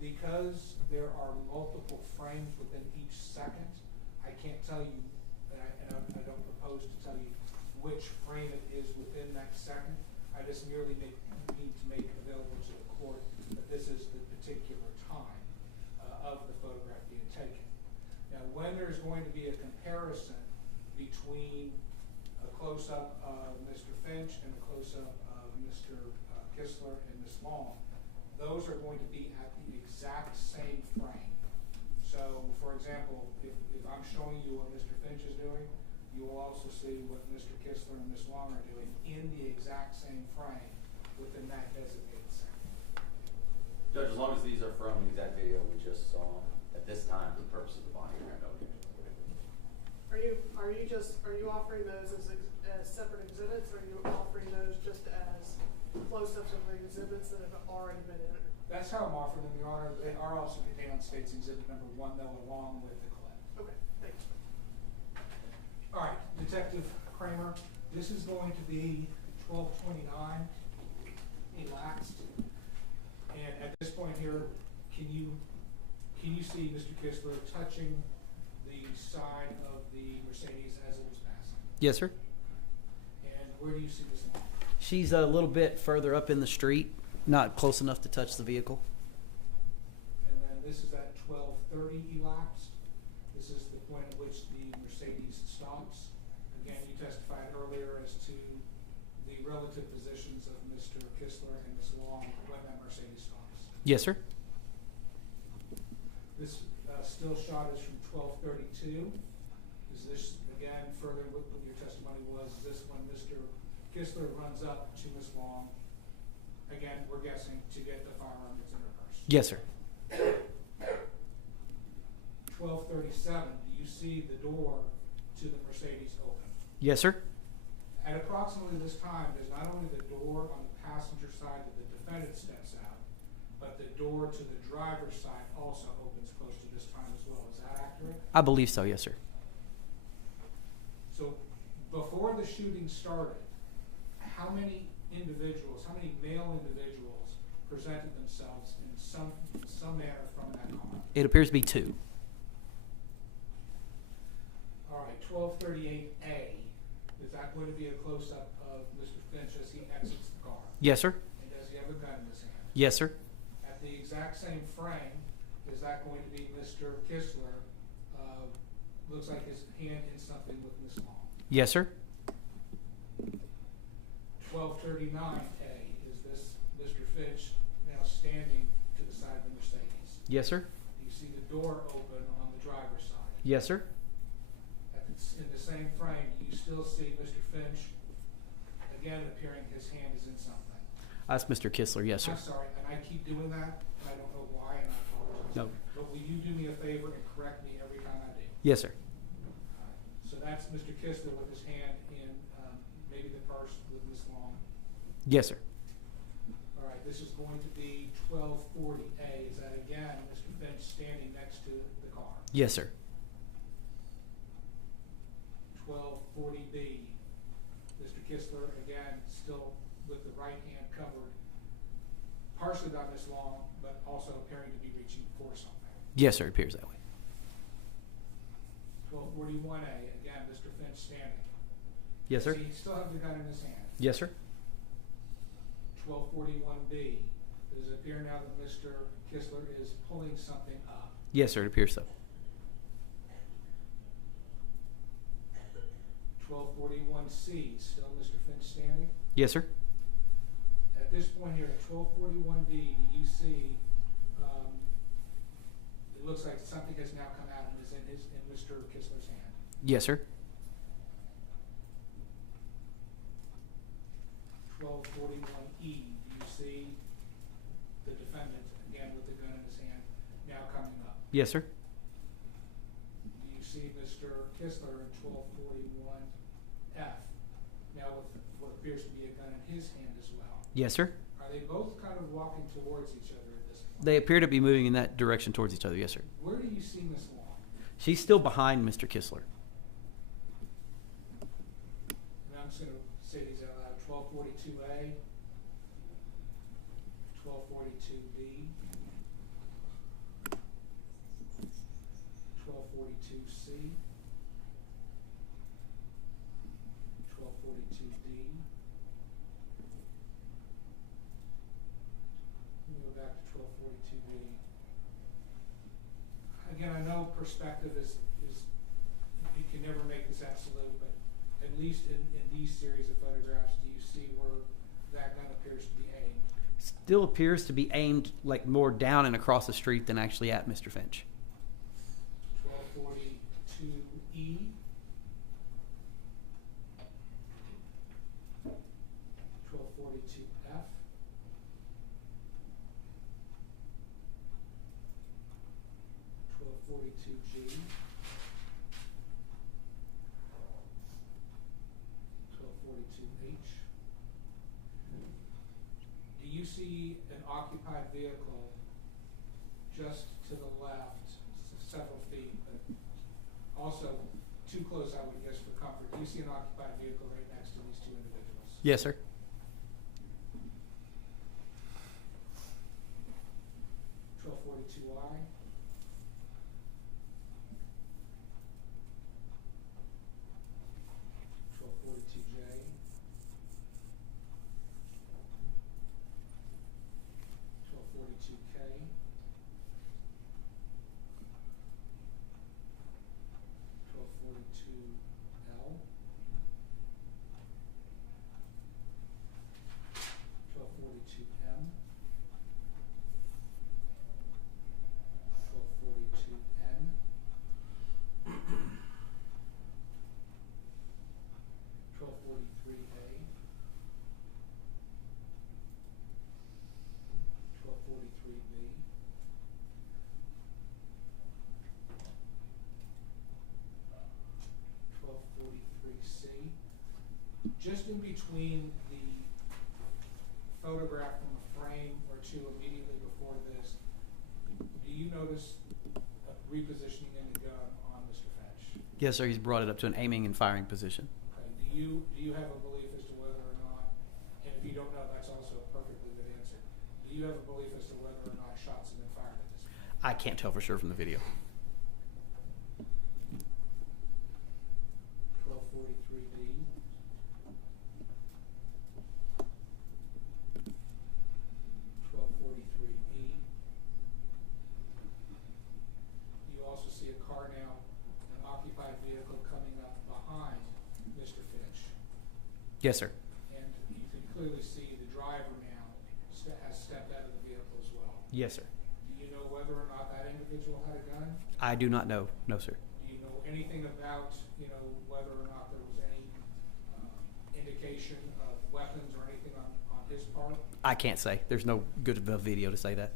Because there are multiple frames within each second, I can't tell you, and I don't propose to tell you which frame it is within that second. I just merely need to make it available to the court that this is the particular time of the photograph being taken. Now, when there's going to be a comparison between a close-up of Mr. Finch and a close-up of Mr. Kistler and Ms. Long, those are going to be at the exact same frame. So, for example, if I'm showing you what Mr. Finch is doing, you will also see what Mr. Kistler and Ms. Long are doing in the exact same frame within that designated second. Judge, as long as these are from the exact video we just saw at this time for the purpose of the bond hearing, I don't care. Are you offering those as separate exhibits, or are you offering those just as close-ups of the exhibits that have already been entered? That's how I'm offering them, Your Honor. They are also contained on State's Exhibit number 1, though, along with the clip. Okay, thanks. All right, Detective Kramer, this is going to be 12:29 elapsed, and at this point here, can you see Mr. Kistler touching the side of the Mercedes as it was passing? Yes, sir. And where do you see Ms. Long? She's a little bit further up in the street, not close enough to touch the vehicle. And then this is at 12:30 elapsed. This is the point at which the Mercedes stops. Again, you testified earlier as to the relative positions of Mr. Kistler and Ms. Long when that Mercedes stops. Yes, sir. This still shot is from 12:32. Is this, again, further what your testimony was? Is this when Mr. Kistler runs up to Ms. Long? Again, we're guessing to get the firearm that's in her purse. Yes, sir. 12:37. Do you see the door to the Mercedes open? Yes, sir. At approximately this time, there's not only the door on the passenger side that the defendant steps out, but the door to the driver's side also opens close to this time as well. Is that accurate? I believe so, yes, sir. So before the shooting started, how many male individuals presented themselves in some manner from that car? It appears to be 2. All right, 12:38A. Is that going to be a close-up of Mr. Finch as he exits the car? Yes, sir. And does he have a gun in his hand? Yes, sir. At the exact same frame, is that going to be Mr. Kistler? Looks like his hand in something with Ms. Long. Yes, sir. 12:39A. Is this Mr. Finch now standing to the side of the Mercedes? Yes, sir. Do you see the door open on the driver's side? Yes, sir. In the same frame, do you still see Mr. Finch again appearing his hand is in something? That's Mr. Kistler, yes, sir. I'm sorry, and I keep doing that, and I don't know why, and I apologize. No. But will you do me a favor and correct me every time I do? Yes, sir. So that's Mr. Kistler with his hand in maybe the purse with Ms. Long. Yes, sir. All right, this is going to be 12:40A. Is that again Mr. Finch standing next to the car? Yes, sir. 12:40B. Mr. Kistler again still with the right hand covered, partially by Ms. Long, but also appearing to be reaching for something. Yes, sir. It appears that way. 12:41A. Again, Mr. Finch standing. Yes, sir. Does he still have the gun in his hand? Yes, sir. 12:41B. Does it appear now that Mr. Kistler is pulling something up? Yes, sir. It appears so. 12:41C. Still Mr. Finch standing? Yes, sir. At this point here, at 12:41D, do you see? It looks like something has now come out and is in Mr. Kistler's hand. Yes, sir. 12:41E. Do you see the defendant again with the gun in his hand now coming up? Yes, sir. Do you see Mr. Kistler in 12:41F now with what appears to be a gun in his hand as well? Yes, sir. Are they both kind of walking towards each other at this point? They appear to be moving in that direction towards each other. Yes, sir. Where do you see Ms. Long? She's still behind Mr. Kistler. And I'm just going to say these out loud. 12:42A. again, I know perspective is you can never make this absolute, but at least in these series of photographs, do you see where that gun appears to be aimed? Still appears to be aimed like more down and across the street than actually at Mr. Finch. 1242E. 1242F. 1242G. 1242H. Do you see an occupied vehicle just to the left, several feet, but also too close, I would guess, for comfort? Do you see an occupied vehicle right next to these two individuals? Yes, sir. 1242I. 1242J. 1242K. 1242L. 1242M. 1242N. 1243A. 1243B. 1243C. Just in between the photograph from a frame or two immediately before this, do you notice a repositioning in the gun on Mr. Finch? Yes, sir. He's brought it up to an aiming and firing position. Okay. Do you have a belief as to whether or not, and if you don't know, that's also a perfectly good answer. Do you have a belief as to whether or not shots have been fired at this point? I can't tell for sure from the video. 1243D. 1243E. You also see a car now, an occupied vehicle coming up behind Mr. Finch. Yes, sir. And you can clearly see the driver now has stepped out of the vehicle as well. Yes, sir. Do you know whether or not that individual had a gun? I do not know. No, sir. Do you know anything about, whether or not there was any indication of weapons or anything on his part? I can't say. There's no good enough video to say that.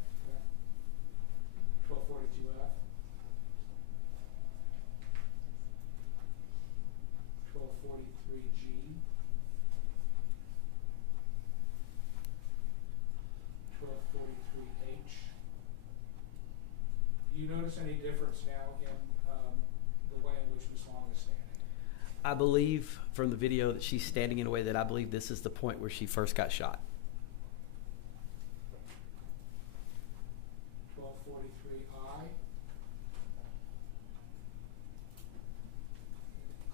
1242F. 1243G. 1243H. Do you notice any difference now in the way in which Ms. Long is standing? I believe from the video that she's standing in a way that I believe this is the point where she first got shot. 1243I.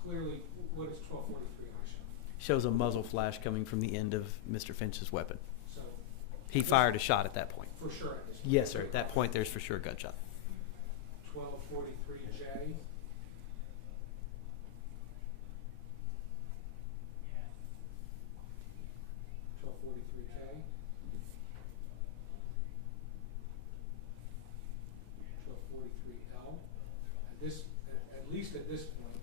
Clearly, what does 1243I show? Shows a muzzle flash coming from the end of Mr. Finch's weapon. So He fired a shot at that point. for sure at this point. Yes, sir. At that point, there's for sure a gunshot. 1243J. 1243K. 1243L. At least at this point,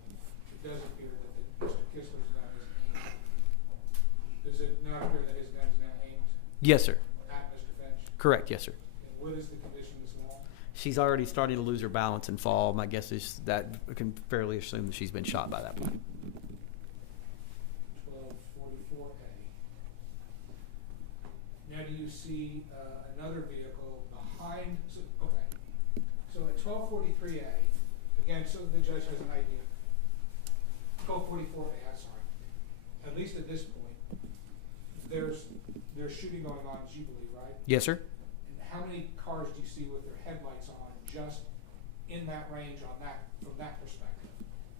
it does appear that Mr. Kistler's gun is aimed. Does it not appear that his gun is now aimed Yes, sir. at Mr. Finch? Correct. Yes, sir. And what is the condition of Ms. Long? She's already starting to lose her balance and fall. My guess is that we can fairly assume that she's been shot by that point. 1244A. Now, do you see another vehicle behind? So at 1243A, again, so the judge has an idea. 1244A, I'm sorry. At least at this point, there's shooting going on, as you believe, right? Yes, sir. And how many cars do you see with their headlights on just in that range from that perspective?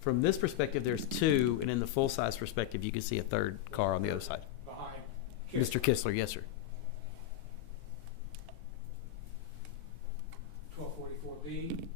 From this perspective, there's two, and in the full-size perspective, you can see a third car on the other side. Behind Mr. Kistler, yes, sir. 1244B.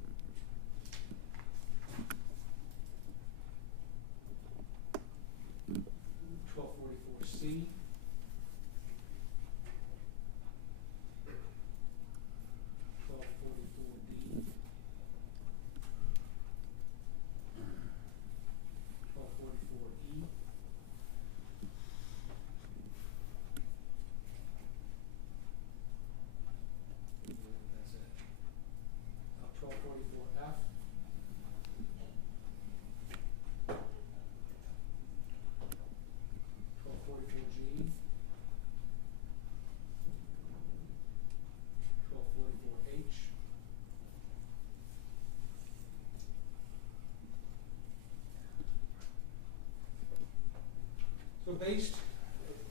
based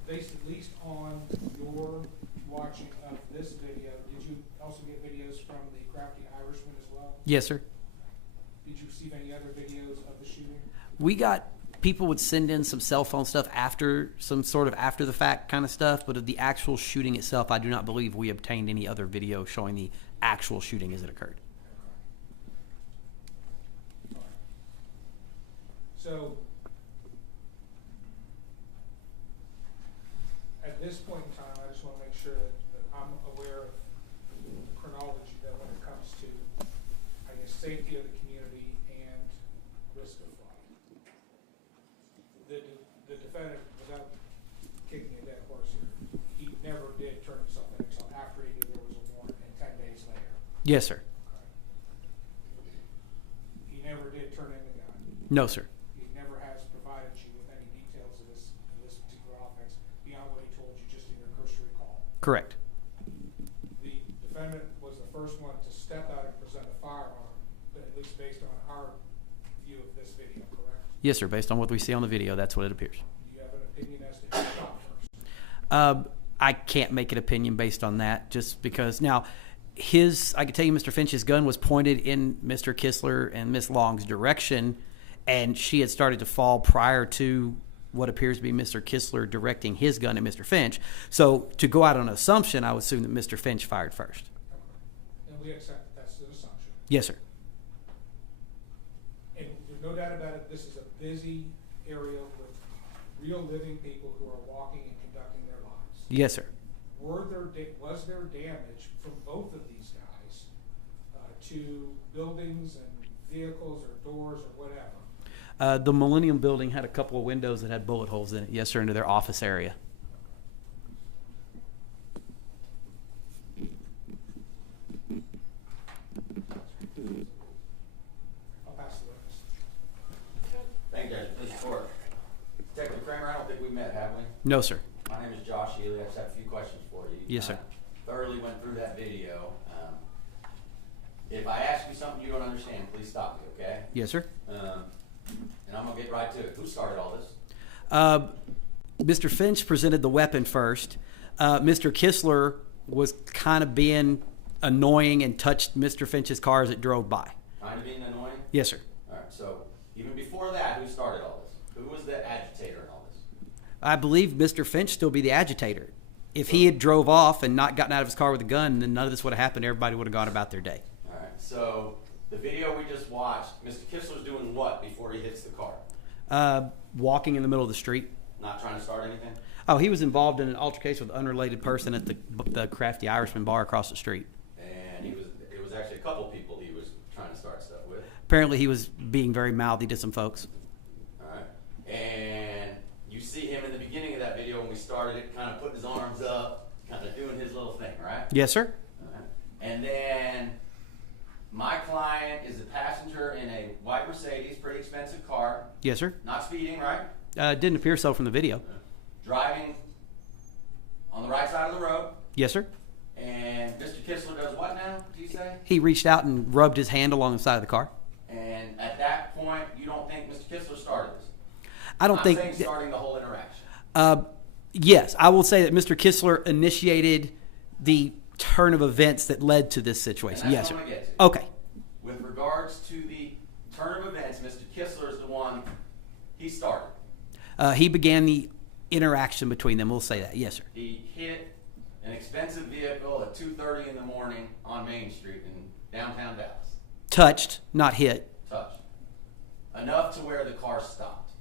at least on your watching of this video, did you also get videos from the Crafty Irishman as well? Yes, sir. Did you receive any other videos of the shooting? We got people would send in some cell phone stuff after some sort of after the fact kind of stuff, but of the actual shooting itself, I do not believe we obtained any other video showing the actual shooting as it occurred. So, at this point in time, I just want to make sure that I'm aware of the chronology that when it comes to, I guess, safety of the community and risk of flight. The defendant, without kicking a dead horse here, he never did turn himself in until after he knew there was a warrant and 10 days later. Yes, sir. Okay. He never did turn in the gun. No, sir. He never has provided you with any details of this particular offense beyond what he told you just in your cursory call. Correct. The defendant was the first one to step out and present a firearm, but at least based on our view of this video, correct? Yes, sir. Based on what we see on the video, that's what it appears. Do you have an opinion as to who shot first? I can't make an opinion based on that, just because now I can tell you Mr. Finch's gun was pointed in Mr. Kistler and Miss Long's direction, and she had started to fall prior to what appears to be Mr. Kistler directing his gun at Mr. Finch. So to go out on an assumption, I would assume that Mr. Finch fired first. And we accept that's an assumption. Yes, sir. And there's no doubt about it, this is a busy area with real living people who are walking and conducting their lives. Yes, sir. Was there damage from both of these guys to buildings and vehicles or doors or whatever? The Millennium Building had a couple of windows that had bullet holes in it. Yes, sir, into their office area. I'll pass the witness. Thank you, Judge. This is court. Detective Kramer, I don't think we met, have we? No, sir. My name is Josh Healy. I just have a few questions for you. Yes, sir. Thoroughly went through that video. If I ask you something you don't understand, please stop me, okay? Yes, sir. And I'm going to get right to it. Who started all this? Mr. Finch presented the weapon first. Mr. Kistler was kind of being annoying and touched Mr. Finch's car as it drove by. Kind of being annoying? Yes, sir. All right, so even before that, who started all this? Who was the agitator in all this? I believe Mr. Finch still be the agitator. If he had drove off and not gotten out of his car with a gun, then none of this would have happened. Everybody would have gone about their day. All right, so the video we just watched, Mr. Kistler's doing what before he hits the car? Walking in the middle of the street. Not trying to start anything? Oh, he was involved in an altercation with an unrelated person at the Crafty Irishman bar across the street. And it was actually a couple people he was trying to start stuff with. Apparently he was being very mouthy to some folks. All right. And you see him in the beginning of that video when we started it, kind of putting his arms up, kind of doing his little thing, right? Yes, sir. All right. And then my client is a passenger in a white Mercedes, pretty expensive car. Yes, sir. Not speeding, right? Didn't appear so from the video. Driving on the right side of the road. Yes, sir. And Mr. Kistler does what now, do you say? He reached out and rubbed his hand along the side of the car. And at that point, you don't think Mr. Kistler started this? I don't think. I'm saying starting the whole interaction. Yes, I will say that Mr. Kistler initiated the turn of events that led to this situation. And Yes, that's sir. what I'm gonna get to. Okay. With regards to the turn of events, Mr. Kistler is the one he started. He began the interaction between them. We'll say that. Yes, sir. He hit an expensive vehicle at 2:30 in the morning on Main Street in downtown Dallas. Touched, not hit. Touched. Enough to where the car stopped.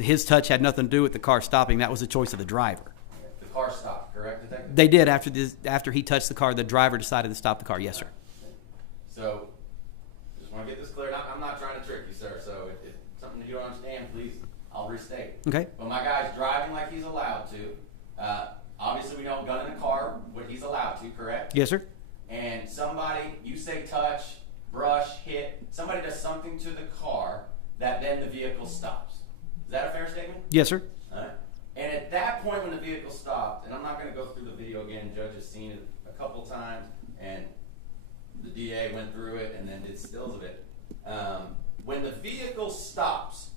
His touch had nothing to do with the car stopping. That was the choice of the driver. The car stopped, correct, Detective? They did after he touched the car. The driver decided to stop the car. Yes, sir. So, just want to get this cleared. I'm not trying to trick you, sir. So if something that you don't understand, please, I'll restate. Okay. But my guy's driving like he's allowed to. Obviously, we know gun in the car, what he's allowed to, correct? Yes, sir. And somebody, you say touch, brush, hit, somebody does something to the car that then the vehicle stops. Is that a fair statement? Yes, sir. And at that point when the vehicle stopped, and I'm not going to go through the video again, Judge has seen it a couple times, and the DA went through it and then did stills of it. When the vehicle stops,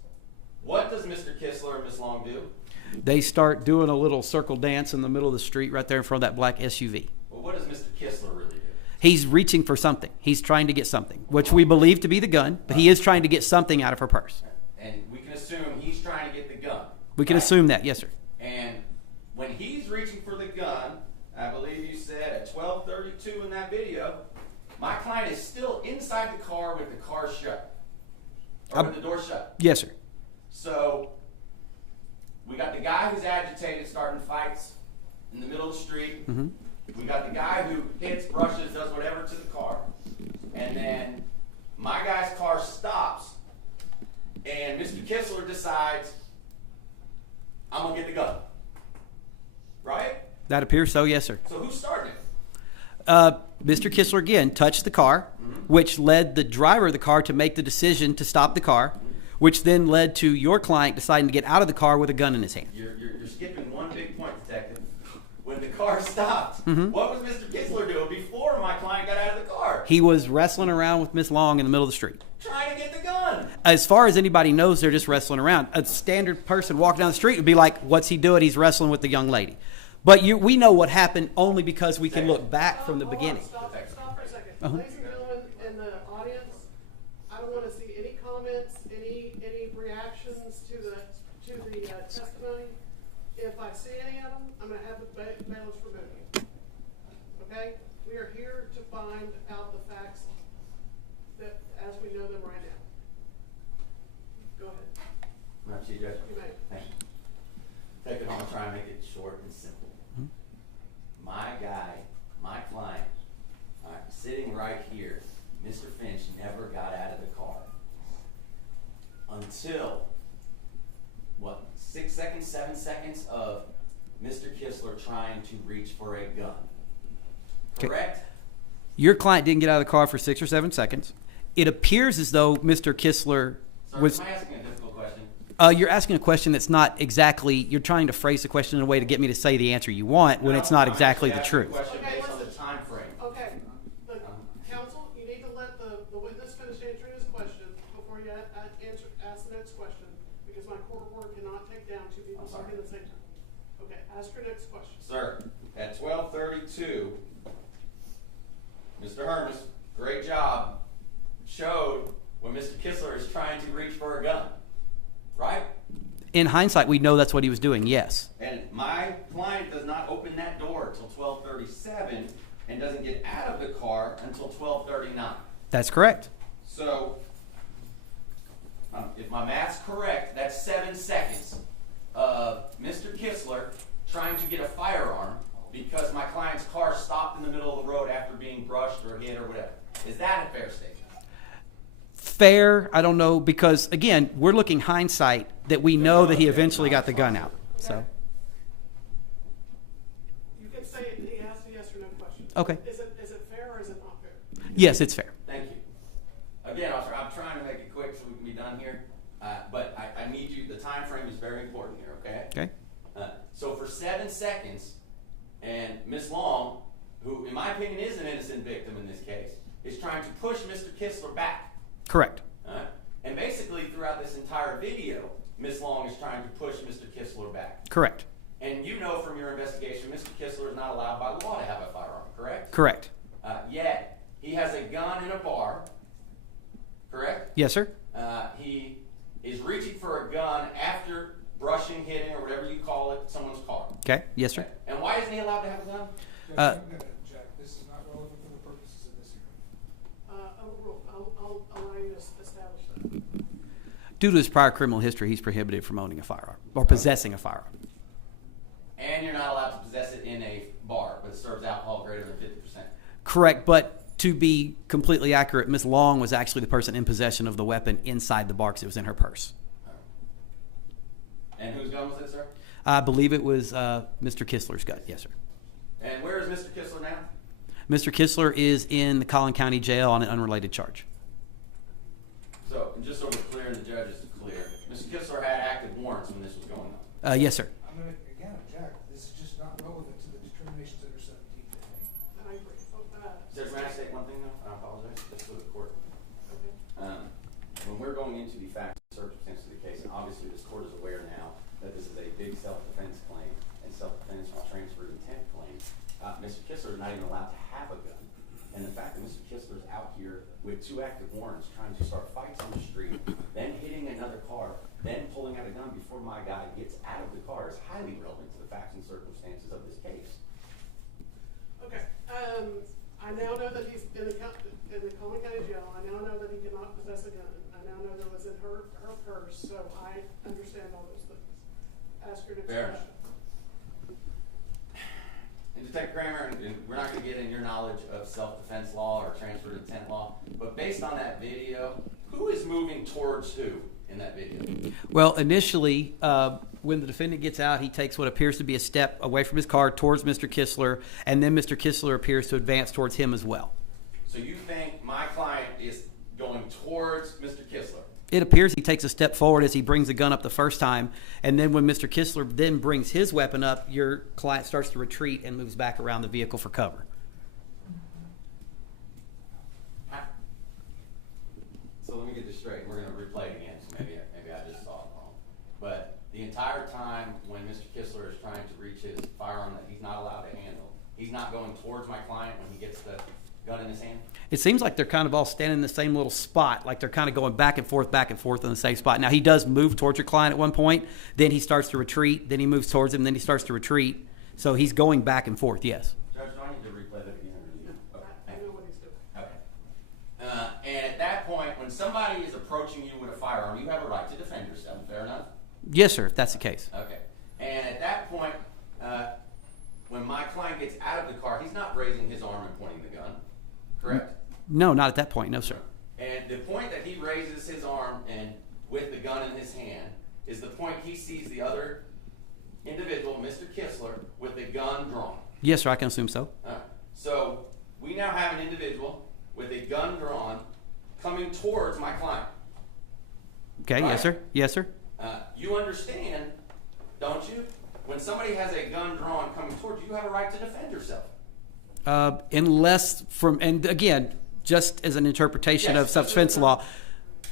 what does Mr. Kistler and Ms. Long do? They start doing a little circle dance in the middle of the street right there in front of that black SUV. Well, what does Mr. Kistler really do? He's reaching for something. He's trying to get something, which we believe to be the gun, but he is trying to get something out of her purse. And we can assume he's trying to get the gun. We can assume that, yes, sir. And when he's reaching for the gun, I believe you said at 12:32 in that video, my client is still inside the car with the car shut. Or with the door shut. Yes, sir. So we got the guy who's agitated, starting fights in the middle of the street. Mm-hmm. We got the guy who hits, brushes, does whatever to the car. And then my guy's car stops, and Mr. Kistler decides, I'm going to get the gun. Right? That appears so, yes, sir. So who started it? Mr. Kistler again touched the car, which led the driver of the car to make the decision to stop the car, which then led to your client deciding to get out of the car with a gun in his hand. You're skipping one big point, detective. When the car stopped, what was Mr. Kistler doing before my client got out of the car? He was wrestling around with Miss Long in the middle of the street. Trying to get the gun. As far as anybody knows, they're just wrestling around. A standard person walking down the street would be like, what's he doing? He's wrestling with the young lady. But we know what happened only because we can look back from the beginning. Stop for a second. Ladies and gentlemen in the audience, I don't want to see any comments, any reactions to the testimony. If I see any of them, I'm going to have the bailiffs remove you. Okay? We are here to find out the facts that as we know them right now. Go ahead. Madam Chief Judge. You may. Thank you. Take it home and try and make it short and simple. My guy, my client, sitting right here, Mr. Finch never got out of the car until, 6 seconds, 7 seconds of Mr. Kistler trying to reach for a gun. Correct? Your client didn't get out of the car for 6 or 7 seconds. It appears as though Mr. Kistler was... Am I asking a difficult question? You're asking a question that's not exactly... You're trying to phrase the question in a way to get me to say the answer you want when it's not exactly the truth. Question based on the time frame. Okay. The counsel, you need to let the witness finish answering his question before you ask the next question, because my court order cannot take down two people talking at the same time. Okay, ask your next question. Sir, at 12:32, Mr. Hermes, great job, showed when Mr. Kistler is trying to reach for a gun. Right? In hindsight, we know that's what he was doing, yes. And my client does not open that door until 12:37 and doesn't get out of the car until 12:39. That's correct. So, if my math's correct, that's 7 seconds of Mr. Kistler trying to get a firearm because my client's car stopped in the middle of the road after being brushed or hit or whatever. Is that a fair statement? Fair, I don't know, because again, we're looking hindsight that we know that he eventually got the gun out. So, You can say it, he asked a yes or no question. okay. Is it fair or is it not fair? Yes, it's fair. Thank you. Again, officer, I'm trying to make it quick so we can be done here, but I need you, the time frame is very important here, okay? Okay. So for 7 seconds, and Ms. Long, who in my opinion is an innocent victim in this case, is trying to push Mr. Kistler back. Correct. And basically throughout this entire video, Ms. Long is trying to push Mr. Kistler back. Correct. And you know from your investigation, Mr. Kistler is not allowed by law to have a firearm, correct? Correct. Yet, he has a gun in a bar, correct? Yes, sir. He is reaching for a gun after brushing, hitting, or whatever you call it, someone's car. Okay. Yes, sir. And why isn't he allowed to have a gun? Jack, this is not relevant for the purposes of this hearing. Overruled. I'll allow you to establish that. Due to his prior criminal history, he's prohibited from owning a firearm or possessing a firearm. And you're not allowed to possess it in a bar, but it serves alcohol greater than 50%. Correct, but to be completely accurate, Ms. Long was actually the person in possession of the weapon inside the bar because it was in her purse. And whose gun was it, sir? I believe it was Mr. Kistler's gun. Yes, sir. And where is Mr. Kistler now? Mr. Kistler is in the Collin County Jail on an unrelated charge. So, just so we're clear and the judge is clear, Mr. Kistler had active warrants when this was going on. Yes, sir. I'm going to, again, Jack, this is just not relevant to the determinations that are 17 today. I agree. Judge, may I say one thing though? I apologize, just for the court. Okay. When we're going into the facts and circumstances of the case, and obviously this court is aware now that this is a big self with 2 active warrants trying to start fights on the street, then hitting another car, then pulling out a gun before my guy gets out of the car is highly relevant to the facts and circumstances of this case. Okay, I now know that he's in the Coleman County Jail. I now know that he cannot possess a gun. I now know that it was in her purse, so I understand all those things. Ask your next Fair question. And Detective Kramer, and we're not going to get in your knowledge of self-defense law or transfer intent law, but based on that video, who is moving towards who in that video? Well, initially, when the defendant gets out, he takes what appears to be a step away from his car towards Mr. Kistler, and then Mr. Kistler appears to advance towards him as well. So you think my client is going towards Mr. Kistler? It appears he takes a step forward as he brings the gun up the first time, and then when Mr. Kistler then brings his weapon up, your client starts to retreat and moves back around the vehicle for cover. So let me get this straight. We're going to replay it again, so maybe I just saw it wrong. But the entire time when Mr. Kistler is trying to reach his firearm that he's not allowed to handle, he's not going towards my client when he gets the gun in his hand? It seems like they're kind of all standing in the same little spot, like they're kind of going back and forth in the same spot. Now, he does move towards your client at one point, then he starts to retreat, then he moves towards him, then he starts to retreat. So he's going back and forth, yes. Judge, do I need to replay that again? Okay. I know what he's doing. Okay. And at that point, when somebody is approaching you with a firearm, you have a right to defend yourself, fair enough? Yes, sir, if that's the case. Okay. And at that point, when my client gets out of the car, he's not raising his arm and pointing the gun, correct? No, not at that point, no, sir. And the point that he raises his arm and with the gun in his hand is the point he sees the other individual, Mr. Kistler, with the gun drawn. Yes, sir, I can assume so. So we now have an individual with a gun drawn coming towards my client. Okay, Right? yes, sir. Yes, sir. You understand, don't you? When somebody has a gun drawn coming towards you, you have a right to defend yourself. Unless and again, just as an interpretation Yes, of self-defense law,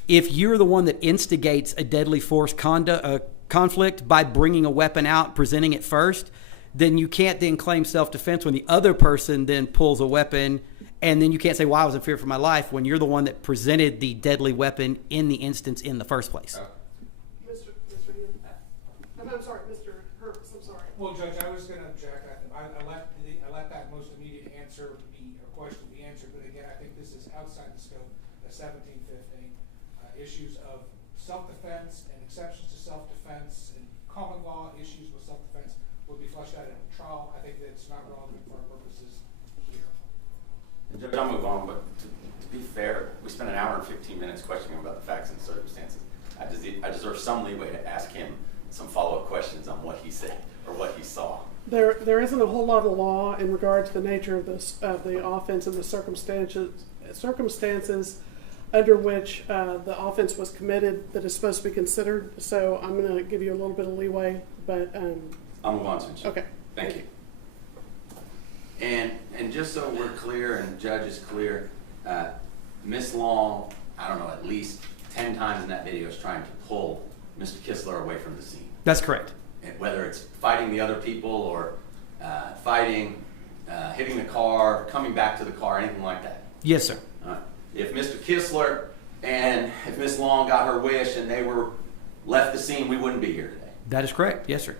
if you're the one that instigates a deadly force conflict by bringing a weapon out, presenting it first, then you can't then claim self-defense when the other person then pulls a weapon, and then you can't say, well, I was in fear for my life, when you're the one that presented the deadly weapon in the instance in the first place. Mr. Hill. I'm sorry, Mr. Herbst, I'm sorry. Well, Judge, I was going to object. I let that most immediate answer question be answered, but again, I think this is outside the scope of 1715. Issues of self-defense and exceptions to self-defense and common law issues with self-defense would be fleshed out in a trial. I think that's not relevant for our purposes here. And Judge, I'll move on, but to be fair, we spent an hour and 15 minutes questioning him about the facts and circumstances. I deserve some leeway to ask him some follow-up questions on what he said or what he saw. There isn't a whole lot of law in regard to the nature of the offense and the circumstances under which the offense was committed that is supposed to be considered. So I'm going to give you a little bit of leeway, but I'll move on to it. okay. Thank you. And just so we're clear and Judge is clear, Miss Long, I don't know, at least 10 times in that video is trying to pull Mr. Kistler away from the scene. That's correct. And whether it's fighting the other people or fighting, hitting the car, coming back to the car, anything like that. Yes, sir. If Mr. Kistler and if Miss Long got her wish and they were left the scene, we wouldn't be here today. That is correct. Yes, sir.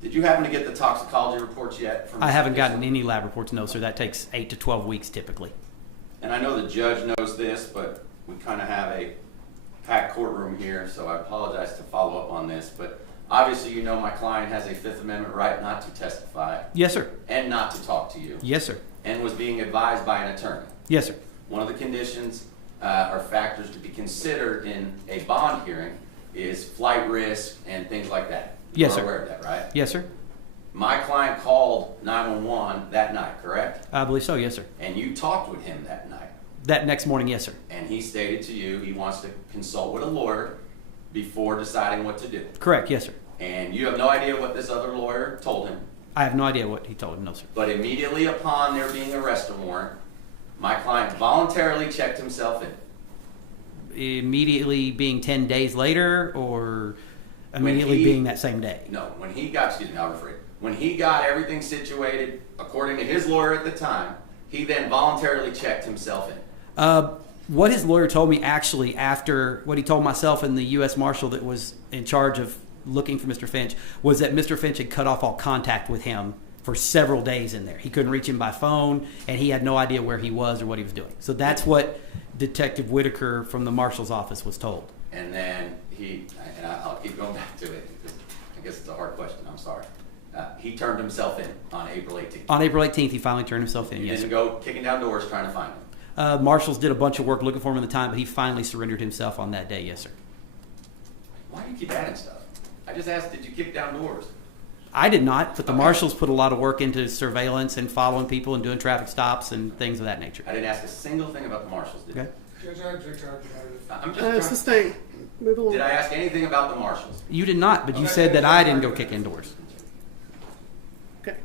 Did you happen to get the toxicology reports yet? From I Mr. haven't Kistler? gotten any lab reports, no, sir. That takes 8 to 12 weeks typically. And I know the judge knows this, but we kind of have a packed courtroom here, so I apologize to follow up on this. But obviously, you know my client has a Fifth Amendment right not to testify. Yes, sir. And not to talk to you. Yes, sir. And was being advised by an attorney. Yes, sir. One of the conditions or factors to be considered in a bond hearing is flight risk and things like that. Yes, You're sir. aware of that, right? Yes, sir. My client called 911 that night, correct? I believe so. Yes, sir. And you talked with him that night. That next morning, yes, sir. And he stated to you he wants to consult with a lawyer before deciding what to do. Correct. Yes, sir. And you have no idea what this other lawyer told him. I have no idea what he told him. No, sir. But immediately upon there being a arrest warrant, my client voluntarily checked himself in. Immediately being 10 days later, or immediately being that same day? No, I'll rephrase. When he got everything situated, according to his lawyer at the time, He then voluntarily checked himself in. What his lawyer told me actually after what he told myself and the U.S. Marshal that was in charge of looking for Mr. Finch was that Mr. Finch had cut off all contact with him for several days in there. He couldn't reach him by phone, and he had no idea where he was or what he was doing. So that's what Detective Whitaker from the Marshal's office was told. And then I'll keep going back to it because I guess it's a hard question. I'm sorry. He turned himself in on April 18th. On April 18th, he finally turned himself in. He Yes, didn't sir. go kicking down doors trying to find him. Marshals did a bunch of work looking for him at the time, but he finally surrendered himself on that day. Yes, sir. Why do you keep adding stuff? I just asked, did you kick down doors? I did not, but the Okay. Marshals put a lot of work into surveillance and following people and doing traffic stops and things of that nature. I didn't ask a single thing about the Marshals, did Okay. Judge, I object to argumentative. I'm just trying. Sustain. Move along. Did I ask anything about the Marshals? You did not, but you said that I didn't go kick in doors. Okay.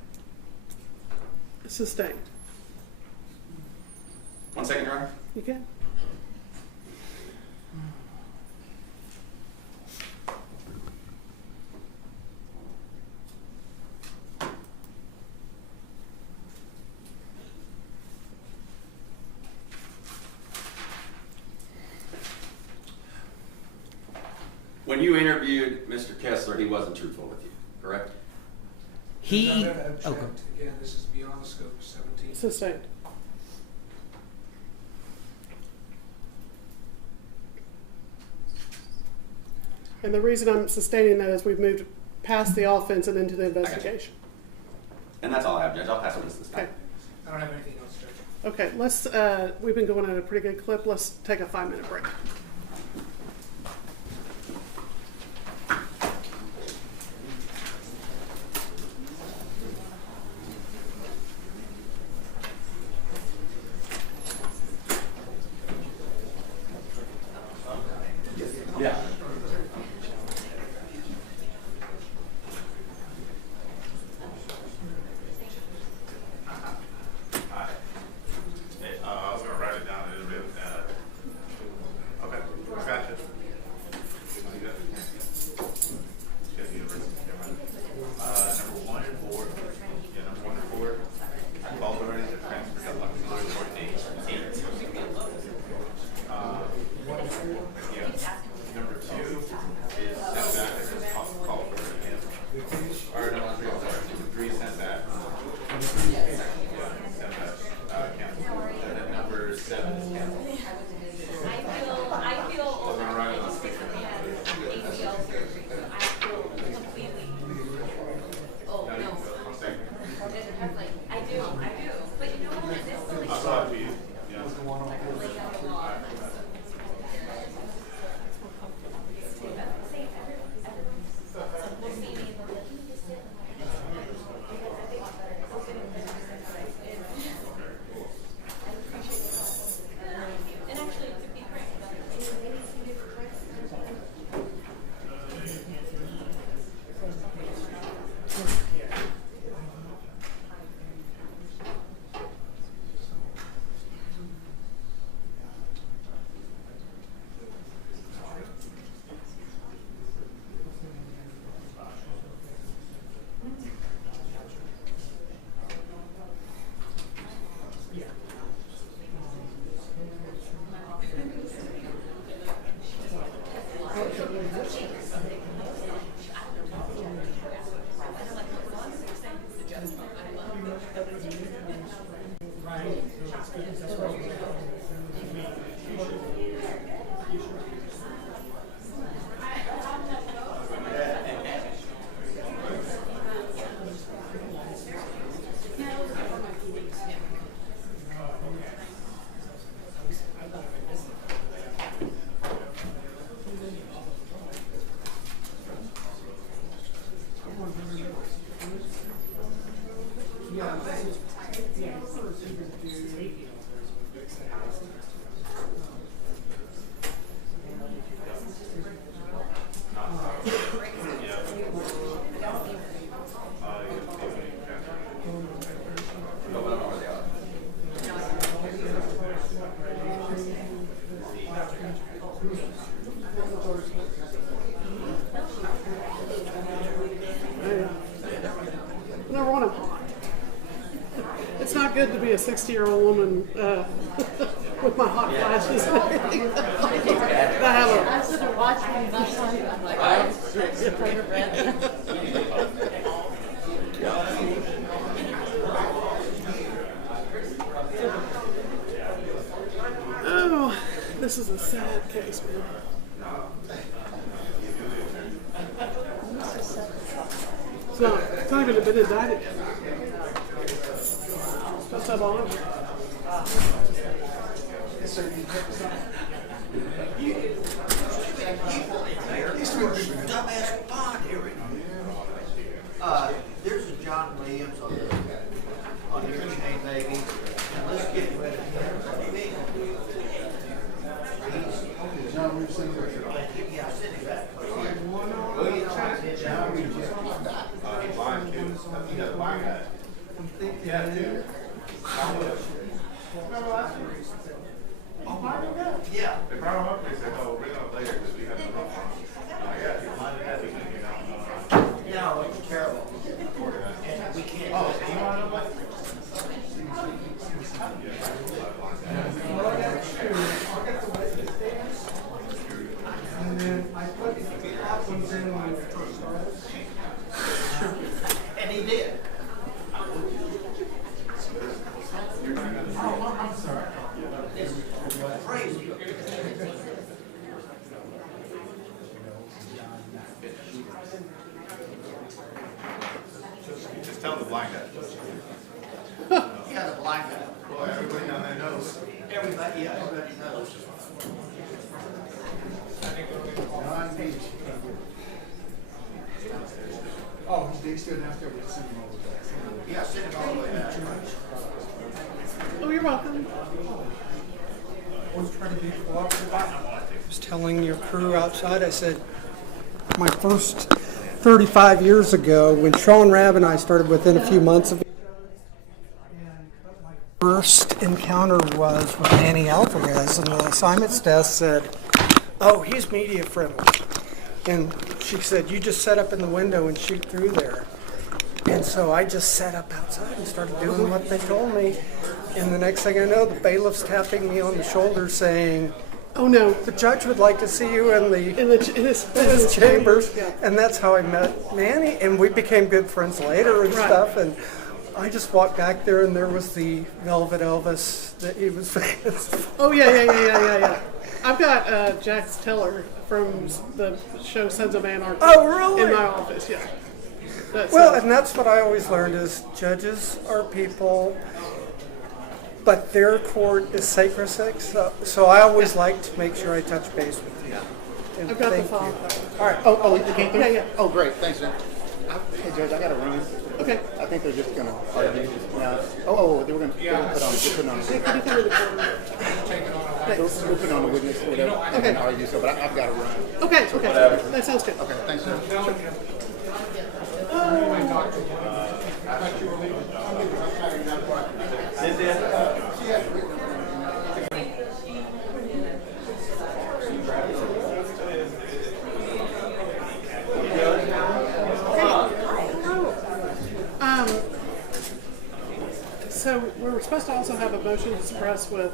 Sustain. 1 second, Your Honor. You can. When you interviewed Mr. Kessler, he wasn't truthful with you, correct? He. Judge, I object. Okay. Again, this is beyond the scope of 17. Sustained. And the reason I'm sustaining that is we've moved past the offense and into the investigation. And that's all I have, Judge. I'll pass it this time. Okay. I don't have anything else, Judge. Okay, let's, we've been going at a pretty good clip. Let's take a 5-minute break. Yeah. I was gonna write it down a little bit. Okay, I got you. Number 1 and 4. Yeah, number 1 and 4. I called already to transfer the auxiliary court date 8. Yeah. Number 2 is sent back as a call for him. Or no, I'm sorry. Number 3 sent back. Yeah, sent back. Cancel. And then number 7 is canceled. I feel I'm gonna write it on the speaker. ACL surgery, so I feel completely, oh, no. One second. I do, but you know what, this really I'll talk to you. Yeah. laid out a lot. And actually, to be frank, to be a 60-year-old woman with my hot flashes. I have a. I should have watched me my son. I'm like, I should have read. Oh, this is a sad case, man. It's not even been indicted yet. Supposed to have all of it. Dumbass bond hearing. There's a John Williams on your chain, baby. And let's get ready. John Williams sitting back. Yeah, sitting back. You got the blind guy. Yeah, dude. Yeah. They brought him up, they said, oh, bring him up later because we have no room for him. I'm like, yeah, he's blind guy, we can get out. No, it's terrible. And we can't. Oh, you want to know what? And then I put the hot ones in when I first started. And he did. Oh, I'm sorry. It's crazy. Just tell the blind guy. Yeah, the blind guy. Well, everybody down there knows. Everybody knows. Oh, he's still downstairs. We'll send him over there. Yeah, send him all the way back. Oh, you're welcome. Always try to be cooperative. I was telling your crew outside, I said, my first 35 years ago, when Sean Rabb and I started within a few months of each other, and my first encounter was with Annie Alvarez, and the assignments desk said, oh, he's media friendly. And she said, you just set up in the window and shoot through there. And so I just sat up outside and started doing what they told me. And the next thing I know, the bailiff's tapping me on the shoulder saying, oh no, the judge would like to see you in his chambers. Yeah. And that's how I met Manny. And we became good friends later and stuff. And I just walked back there and there was the Velvet Elvis that he was famous for. Oh, yeah. I've got Jax Teller from the show Sons of Anarchy. Oh, really? In my office, yeah. And that's what I always learned is judges are people, but their court is sacred. So I always like to make sure I touch base with you. And I've got the thank file. you. All right. Oh, you came through? Yeah. Oh, great. Thanks, man. Hey, Judge, I got to run. Okay. I think they're just going to argue. They were going to put on. Hey, can you come to the corner? We'll put on the witness or whatever and argue. So, but I've got to run. Okay. That sounds good. Okay. Thanks, sir. So we're supposed to also have a motion to suppress with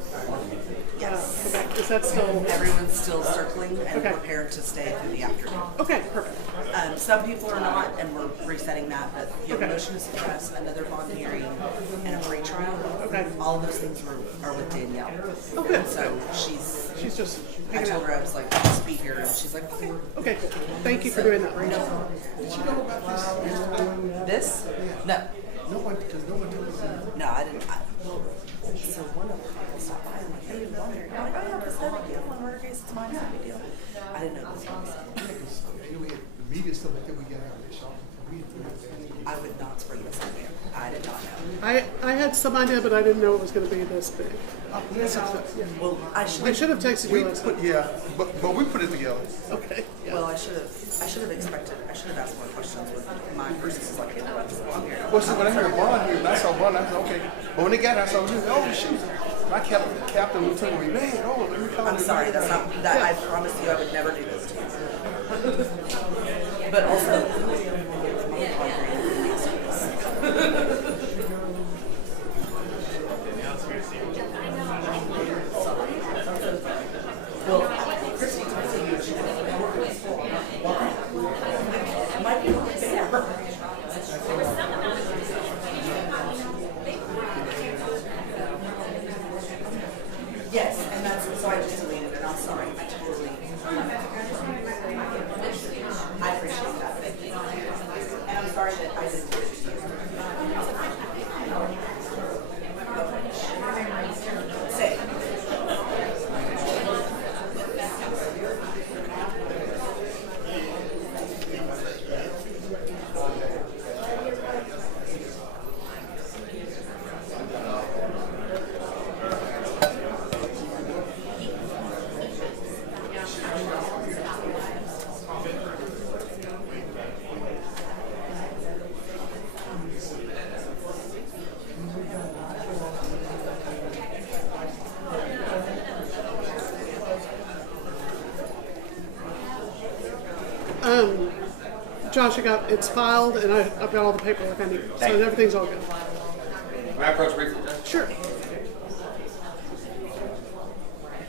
Yes. Quebec. Is that still? Everyone's still circling and Okay. prepared to stay through the afternoon. Okay, perfect. Some people are not, and we're resetting that, but you have a Okay. motion to suppress, another bond hearing, and a pre-trial. Okay. All of those things are with Danielle. Oh, good. So she's just I hanging told out. her I was like, I'll speak here, and she's like, okay. Okay, cool. Thank you for doing that, Rachel. Did you know about This? No. No one told us. No, I didn't. So one of them stopped by and like, hey, you're wondering. I'm like, oh yeah, this is no big deal. One murder case, it's mine, it's no big deal. I didn't know this was. The media stuff like that we got out of this. I would not spring this on there. I did not know. I had some idea, but I didn't know it was going to be this big. Well, I I should have texted you last night. But we put it together. Okay. Yeah. Well, I should have expected. I should have asked more questions with my versus like in the rest of the long here. Well, see, when I heard Bond here, and I saw Bond, I said, okay. But when they got it, I saw, oh, shoot. I kept Captain Lieutenant, man, oh, let me call I'm sorry, that's not that. I promise you, I would never do this to you. But also, Josh, it's filed, and I've got all the paperwork I need, so everything's all good. May I approach briefly, Judge? Sure.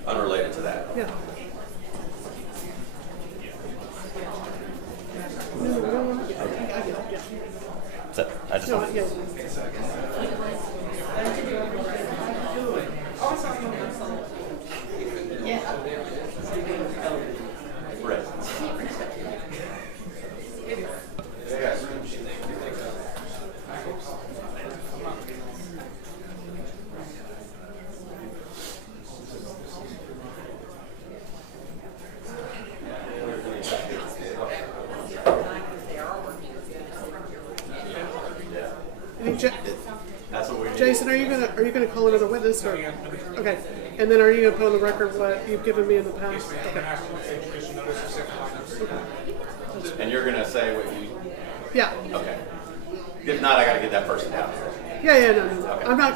Unrelated to that. Yeah. So, I just No, want yeah. Right. Yes. That's what we need. Jason, are you gonna call another witness or? Okay, and then are you gonna put on the record what you've given me in the past? Okay. And you're gonna say what you. Yeah. Okay. If not, I gotta get that person down. Yeah, no. Okay. I'm not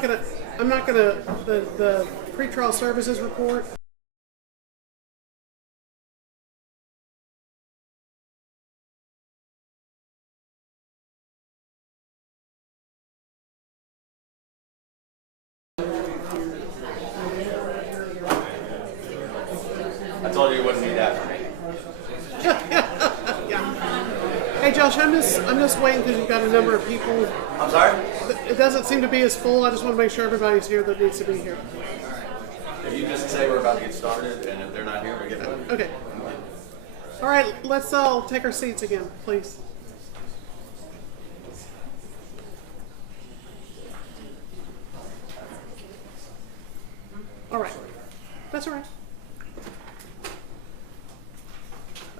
gonna, the pretrial services report. I told you it wouldn't be that for me. Yeah. Hey Josh, I'm just waiting because you've got a number of people. I'm sorry? It doesn't seem to be as full. I just want to make sure everybody's here that needs to be here. If you just say we're about to get started, and if they're not here, we get moving. Okay. All right, let's all take our seats again, please. All right. That's all right.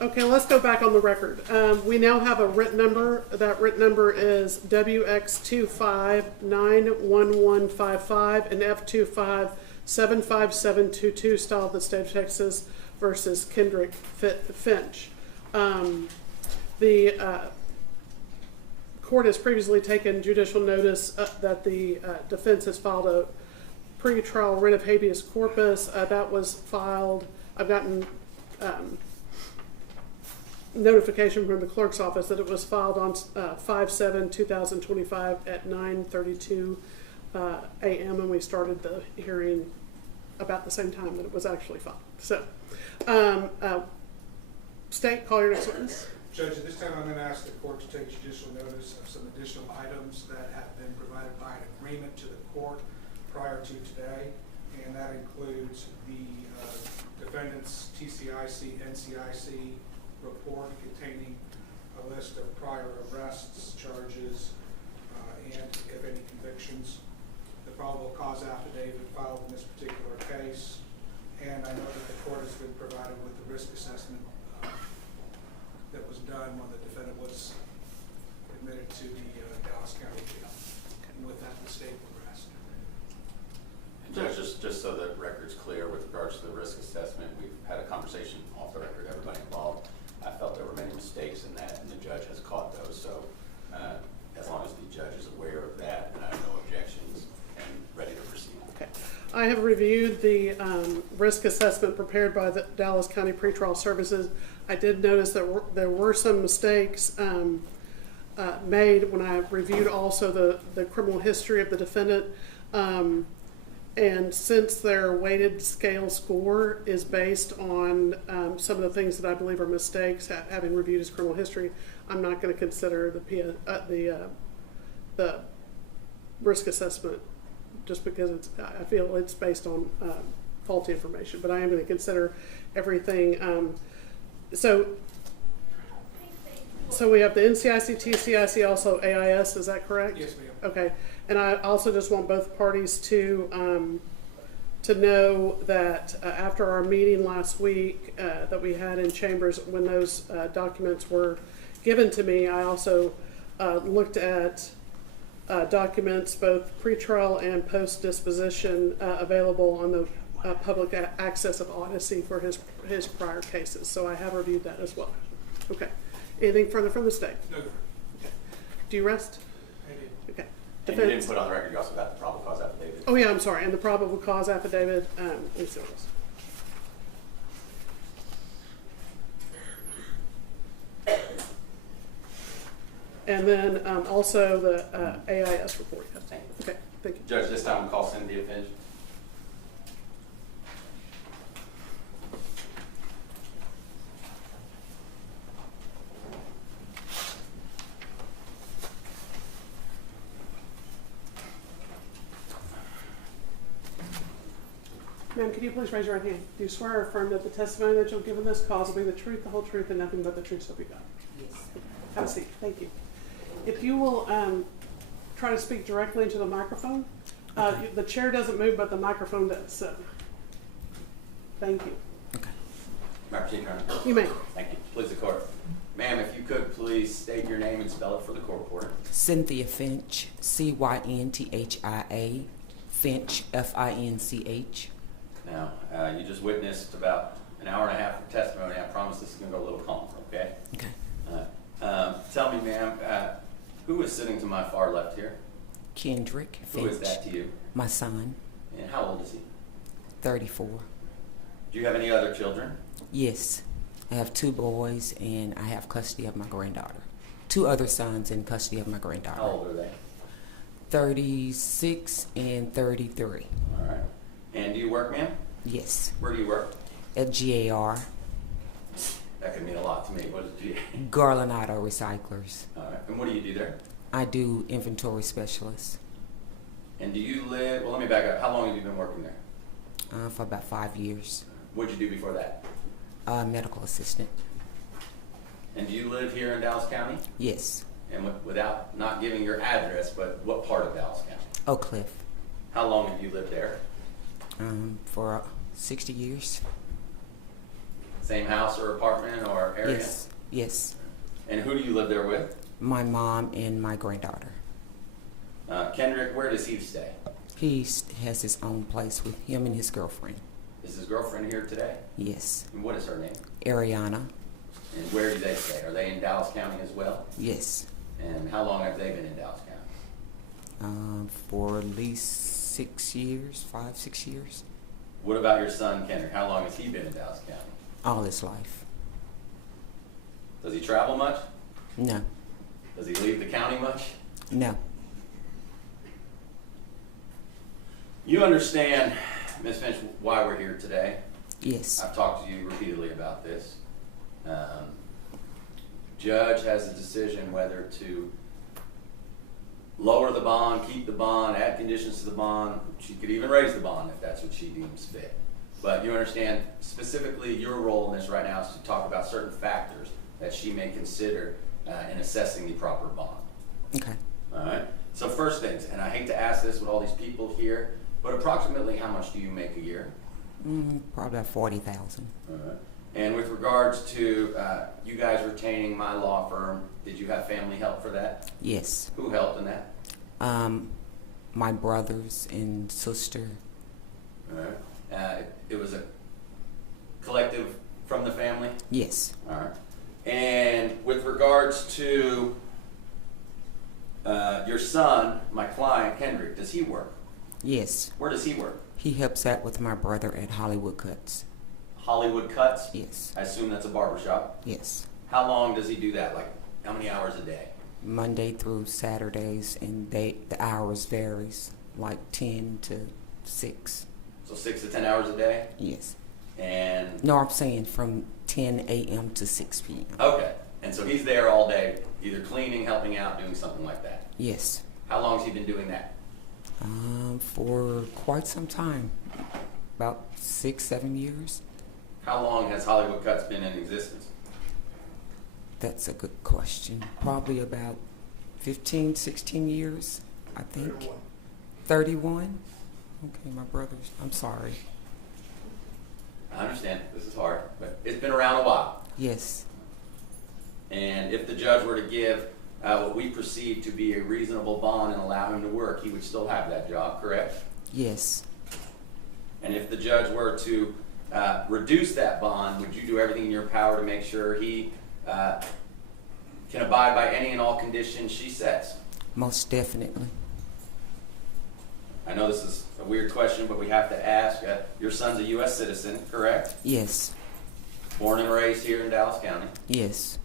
Okay, let's go back on the record. We now have a written number. That written number is WX2591155 and F2575722, style of the state of Texas versus Kendrick Finch. The court has previously taken judicial notice that the defense has filed a pretrial writ of habeas corpus. That was filed. I've gotten notification from the clerk's office that it was filed on 5/7/2025 at 9:32 a.m. and we started the hearing about the same time that it was actually filed. So, State, call your next witness. Judge, at this time I'm going to ask the court to take judicial notice of some additional items that have been provided by an agreement to the court prior to today, and that includes the defendant's TCIC, NCIC report containing a list of prior arrests, charges, and if any convictions, the probable cause affidavit filed in this particular case, and I know that the court has been provided with the risk assessment that was done when the defendant was admitted to the Dallas County Jail. And with that, the state will rest. Judge, just so the record's clear with regards to the risk assessment, we've had a conversation off the record, everybody involved. I felt there were many mistakes in that, and the judge has caught those. So as long as the judge is aware of that, and I have no objections, and ready to proceed. Okay. I have reviewed the risk assessment prepared by the Dallas County Pretrial Services. I did notice that there were some mistakes made when I reviewed also the criminal history of the defendant. And since their weighted scale score is based on some of the things that I believe are mistakes, having reviewed his criminal history, I'm not going to consider the risk assessment just because I feel it's based on faulty information. But I am going to consider everything. So we have the NCIC, TCIC, also AIS. Is that correct? Yes, ma'am. Okay. And I also just want both parties to know that after our meeting last week that we had in chambers, when those documents were given to me, I also looked at documents, both pretrial and post-disposition, available on the public access of Odyssey for his prior cases. So I have reviewed that as well. Okay. Anything further from the state? No. Okay. Do you rest? I did. Okay. And you didn't put on the record, you also got the probable cause affidavit. Oh yeah, I'm sorry. And the probable cause affidavit, let me see what it is. And then also the AIS report. Okay, thank you. Judge, this time we'll call Cynthia Finch. Ma'am, can you please raise your right hand? Do you swear or affirm that the testimony that you'll give in this cause will be the truth, the whole truth, and nothing but the truth, so be God? Yes. Have a seat. Thank you. If you will try to speak directly into the microphone. The chair doesn't move, but the microphone does. So, thank you. Okay. May I proceed, Your Honor? You may. Thank you. Please, the court. Ma'am, if you could please state your name and spell it for the court reporter. Cynthia Finch, Cynthia, Finch, Finch. Now, you just witnessed about an hour and a half of testimony. I promise this is going to go a little calmer, okay? Okay. Tell me, ma'am, who is sitting to my far left here? Kendrick Finch. Who is that to you? My son. And how old is he? 34. Do you have any other children? Yes. I have 2 boys, and I have custody of my granddaughter. 2 other sons in custody of my granddaughter. How old are they? 36 and 33. All right. And do you work, ma'am? Yes. Where do you work? At GAR. That could mean a lot to me. What is GA? Garland Auto Recyclers. All right. And what do you do there? I do inventory specialist. And do you live, well, let me back up. How long have you been working there? For about 5 years. What did you do before that? Medical assistant. And do you live here in Dallas County? Yes. And without not giving your address, but what part of Dallas County? Oak Cliff. How long have you lived there? For 60 years. Same house or apartment or area? Yes. Yes. And who do you live there with? My mom and my granddaughter. Kendrick, where does he stay? He has his own place with him and his girlfriend. Is his girlfriend here today? Yes. And what is her name? Ariana. And where do they stay? Are they in Dallas County as well? Yes. And how long have they been in Dallas County? For at least 6 years, 5, 6 years. What about your son, Kendrick? How long has he been in Dallas County? All his life. Does he travel much? No. Does he leave the county much? No. You understand, Ms. Finch, why we're here today? Yes. I've talked to you repeatedly about this. Judge has a decision whether to lower the bond, keep the bond, add conditions to the bond. She could even raise the bond if that's what she deems fit. But you understand, specifically your role in this right now is to talk about certain factors that she may consider in assessing the proper bond. Okay. All right? So first things, and I hate to ask this with all these people here, but approximately how much do you make a year? Probably about 40,000. All right. And with regards to you guys retaining my law firm, did you have family help for that? Yes. Who helped in that? My brothers and sister. All right. It was a collective from the family? Yes. All right. And with regards to your son, my client, Kendrick, does he work? Yes. Where does he work? He helps out with my brother at Hollywood Cuts. Hollywood Cuts? Yes. I assume that's a barbershop? Yes. How long does he do that? Like, how many hours a day? Monday through Saturdays, and the hours varies, like 10 to 6. So 6 to 10 hours a day? Yes. And no, I'm saying from 10 a.m. to 6 p.m. Okay. And so he's there all day, either cleaning, helping out, doing something like that? Yes. How long has he been doing that? For quite some time. About 6, 7 years. How long has Hollywood Cuts been in existence? That's a good question. Probably about 15, 16 years, I think. 31? Okay, my brothers. I'm sorry. I understand. This is hard, but it's been around a while. Yes. And if the judge were to give what we perceive to be a reasonable bond and allow him to work, he would still have that job, correct? Yes. And if the judge were to reduce that bond, would you do everything in your power to make sure he can abide by any and all conditions she sets? Most definitely. I know this is a weird question, but we have to ask. Your son's a U.S. citizen, correct? Yes. Born and raised here in Dallas County? Yes.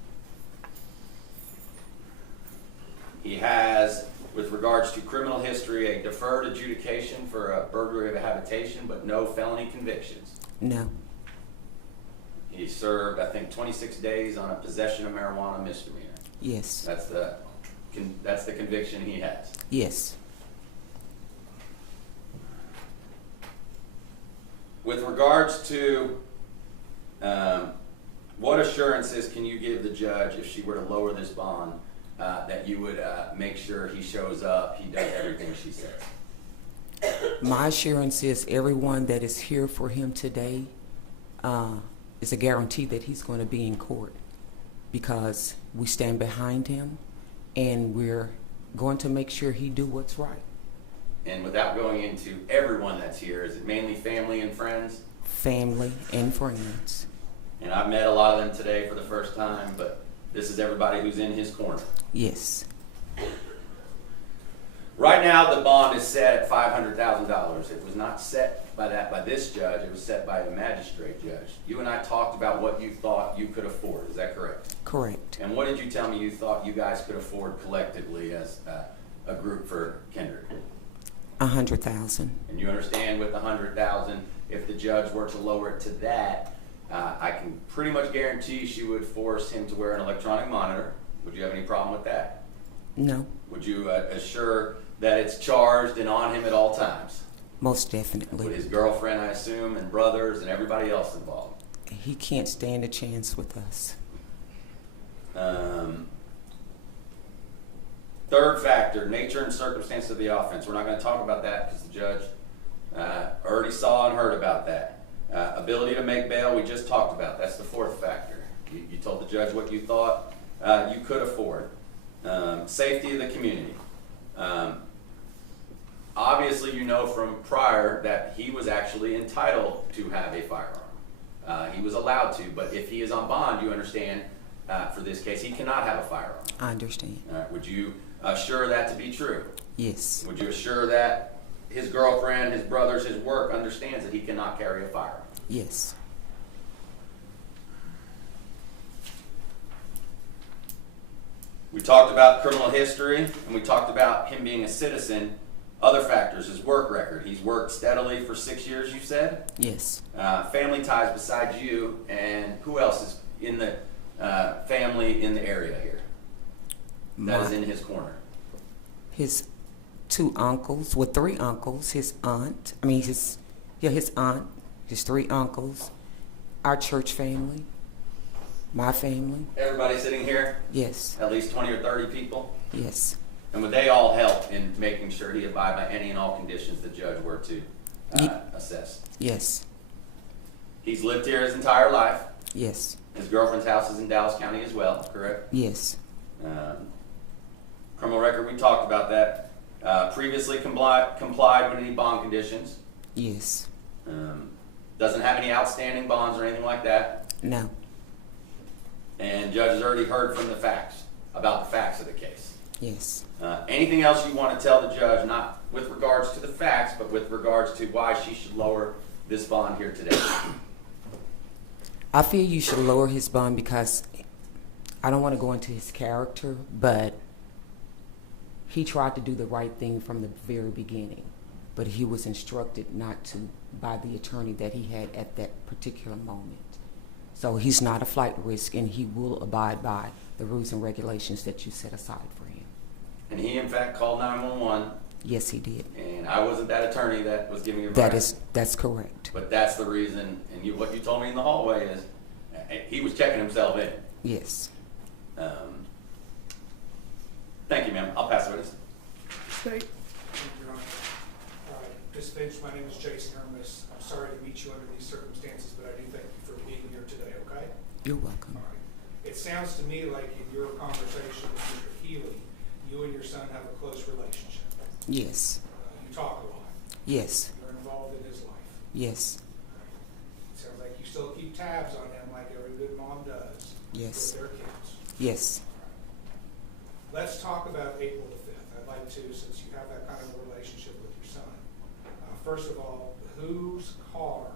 He has, with regards to criminal history, a deferred adjudication for a burglary of a habitation, but no felony convictions. No. He served, I think, 26 days on a possession of marijuana misdemeanor. Yes. That's the conviction he has. Yes. With regards to what assurances can you give the judge if she were to lower this bond that you would make sure he shows up, he does everything she says? My assurance is everyone that is here for him today is a guarantee that he's going to be in court, because we stand behind him and we're going to make sure he do what's right. And without going into everyone that's here, is it mainly family and friends? Family and friends. And I've met a lot of them today for the first time, but this is everybody who's in his corner. Yes. Right now, the bond is set at $500,000. It was not set by this judge. It was set by a magistrate judge. You and I talked about what you thought you could afford. Is that correct? Correct. And what did you tell me you thought you guys could afford collectively as a group for Kendrick? 100,000. And you understand with the 100,000, if the judge were to lower it to that, I can pretty much guarantee she would force him to wear an electronic monitor. Would you have any problem with that? No. Would you assure that it's charged and on him at all times? Most definitely. With his girlfriend, I assume, and brothers and everybody else involved? He can't stand a chance with us. Third factor, nature and circumstance of the offense. We're not going to talk about that because the judge already saw and heard about that. Ability to make bail, we just talked about. That's the fourth factor. You told the judge what you thought you could afford. Safety of the community. Obviously, you know from prior that he was actually entitled to have a firearm. He was allowed to, but if he is on bond, you understand, for this case, he cannot have a firearm. I understand. Would you assure that to be true? Yes. Would you assure that his girlfriend, his brothers, his work understands that he cannot carry a firearm? Yes. We talked about criminal history, and we talked about him being a citizen. Other factors, his work record. He's worked steadily for 6 years, you said? Yes. Family ties besides you, and who else is in the family in the area here that is in his corner? His 2 uncles, well, 3 uncles, his aunt, his aunt, his 3 uncles, our church family, my family. Everybody sitting here? Yes. At least 20 or 30 people? Yes. And would they all help in making sure he abide by any and all conditions the judge were to assess? Yes. He's lived here his entire life. Yes. His girlfriend's house is in Dallas County as well, correct? Yes. Criminal record, we talked about that. Previously complied with any bond conditions. Yes. Doesn't have any outstanding bonds or anything like that. No. And judge has already heard from the facts, about the facts of the case. Yes. Anything else you want to tell the judge, not with regards to the facts, but with regards to why she should lower this bond here today? I feel you should lower his bond because I don't want to go into his character, but he tried to do the right thing from the very beginning, but he was instructed not to by the attorney that he had at that particular moment. So he's not a flight risk, and he will abide by the rules and regulations that you set aside for him. And he, in fact, called 911. Yes, he did. And I wasn't that attorney that was giving advice. That's correct. But that's the reason, and what you told me in the hallway is he was checking himself in. Yes. Thank you, ma'am. I'll pass the witness. State. Thank you, Your Honor. All right, Ms. Finch, my name is Jason Hermes. I'm sorry to meet you under these circumstances, but I do thank you for being here today, okay? You're welcome. All right. It sounds to me like in your conversation with Mr. Healy, you and your son have a close relationship. Yes. You talk a lot. Yes. You're involved in his life. Yes. It sounds like you still keep tabs on him like every good mom does. Yes. With their kids. Yes. Let's talk about April the 5th. I'd like to, since you have that kind of a relationship with your son. First of all, whose car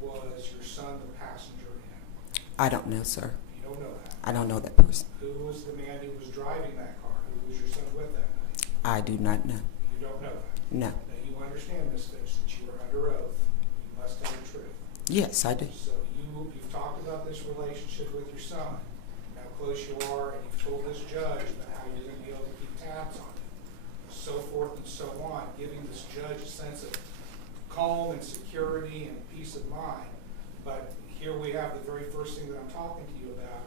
was your son the passenger in? I don't know, sir. You don't know that? I don't know that person. Who was the man who was driving that car? Who was your son with? I do not know. You don't know that? No. Now, you understand, Ms. Finch, that you are under oath. You must tell the truth. Yes, I do. So you've talked about this relationship with your son, and how close you are, and you've told this judge about how you're going to be able to keep tabs on it, so forth and so on, giving this judge a sense of calm and security and peace of mind. But here we have the very first thing that I'm talking to you about.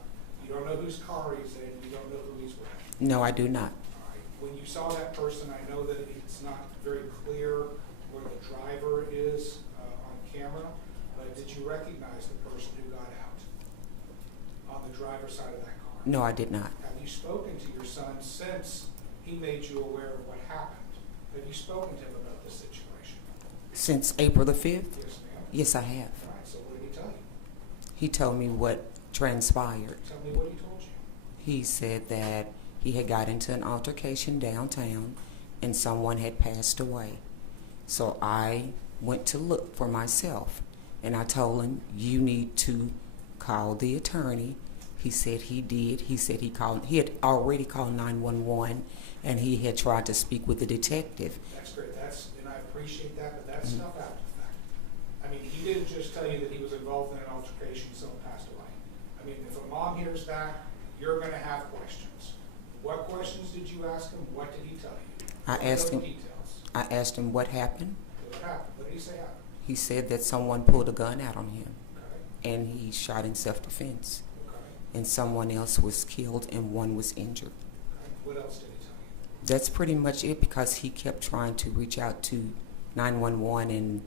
You don't know whose car he's in. You don't know who he's with. No, I do not. All right. When you saw that person, I know that it's not very clear where the driver is on camera, but did you recognize the person who got out on the driver's side of that car? No, I did not. Have you spoken to your son since he made you aware of what happened? Have you spoken to him about this situation? Since April the 5th? Yes, ma'am. Yes, I have. All right, so what did he tell you? He told me what transpired. Tell me what he told you. He said that he had got into an altercation downtown and someone had passed away. So I went to look for myself, and I told him, you need to call the attorney. He said he did. He said he had already called 911, and he had tried to speak with the detective. That's great. And I appreciate that, but that's stuff after the fact. I mean, he didn't just tell you that he was involved in an altercation, someone passed away. I mean, if a mom hears that, you're going to have questions. What questions did you ask him? What did he tell you? I asked him. Details. I asked him what happened. What happened? What did he say happened? He said that someone pulled a gun out on him, Okay. and he shot in self-defense. Okay. And someone else was killed and one was injured. Okay. What else did he tell you? That's pretty much it, because he kept trying to reach out to 911 and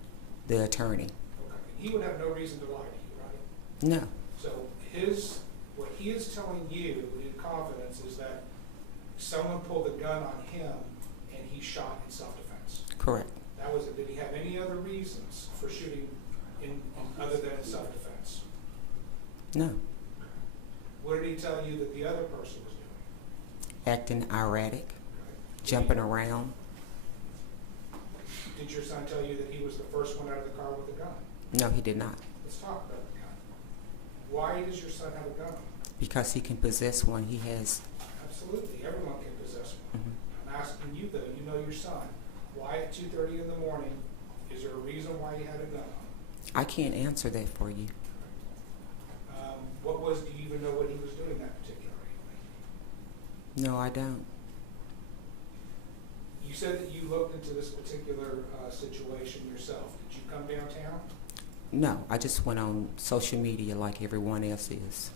the attorney. Okay. And he would have no reason to lie to you, right? No. So what he is telling you in confidence is that someone pulled a gun on him and he shot in self-defense. Correct. That was it. Did he have any other reasons for shooting other than in self-defense? No. What did he tell you that the other person was doing? Acting erratic, Okay. jumping around. Did your son tell you that he was the first one out of the car with a gun? No, he did not. Let's talk about the gun. Why does your son have a gun? Because he can possess one. He has. Absolutely. Everyone can possess one. Mhm. I'm asking you, though, you know your son. Why at 2:30 in the morning? Is there a reason why he had a gun on? I can't answer that for you. Do you even know what he was doing that particular evening? No, I don't. You said that you looked into this particular situation yourself. Did you come downtown? No, I just went on social media like everyone else is.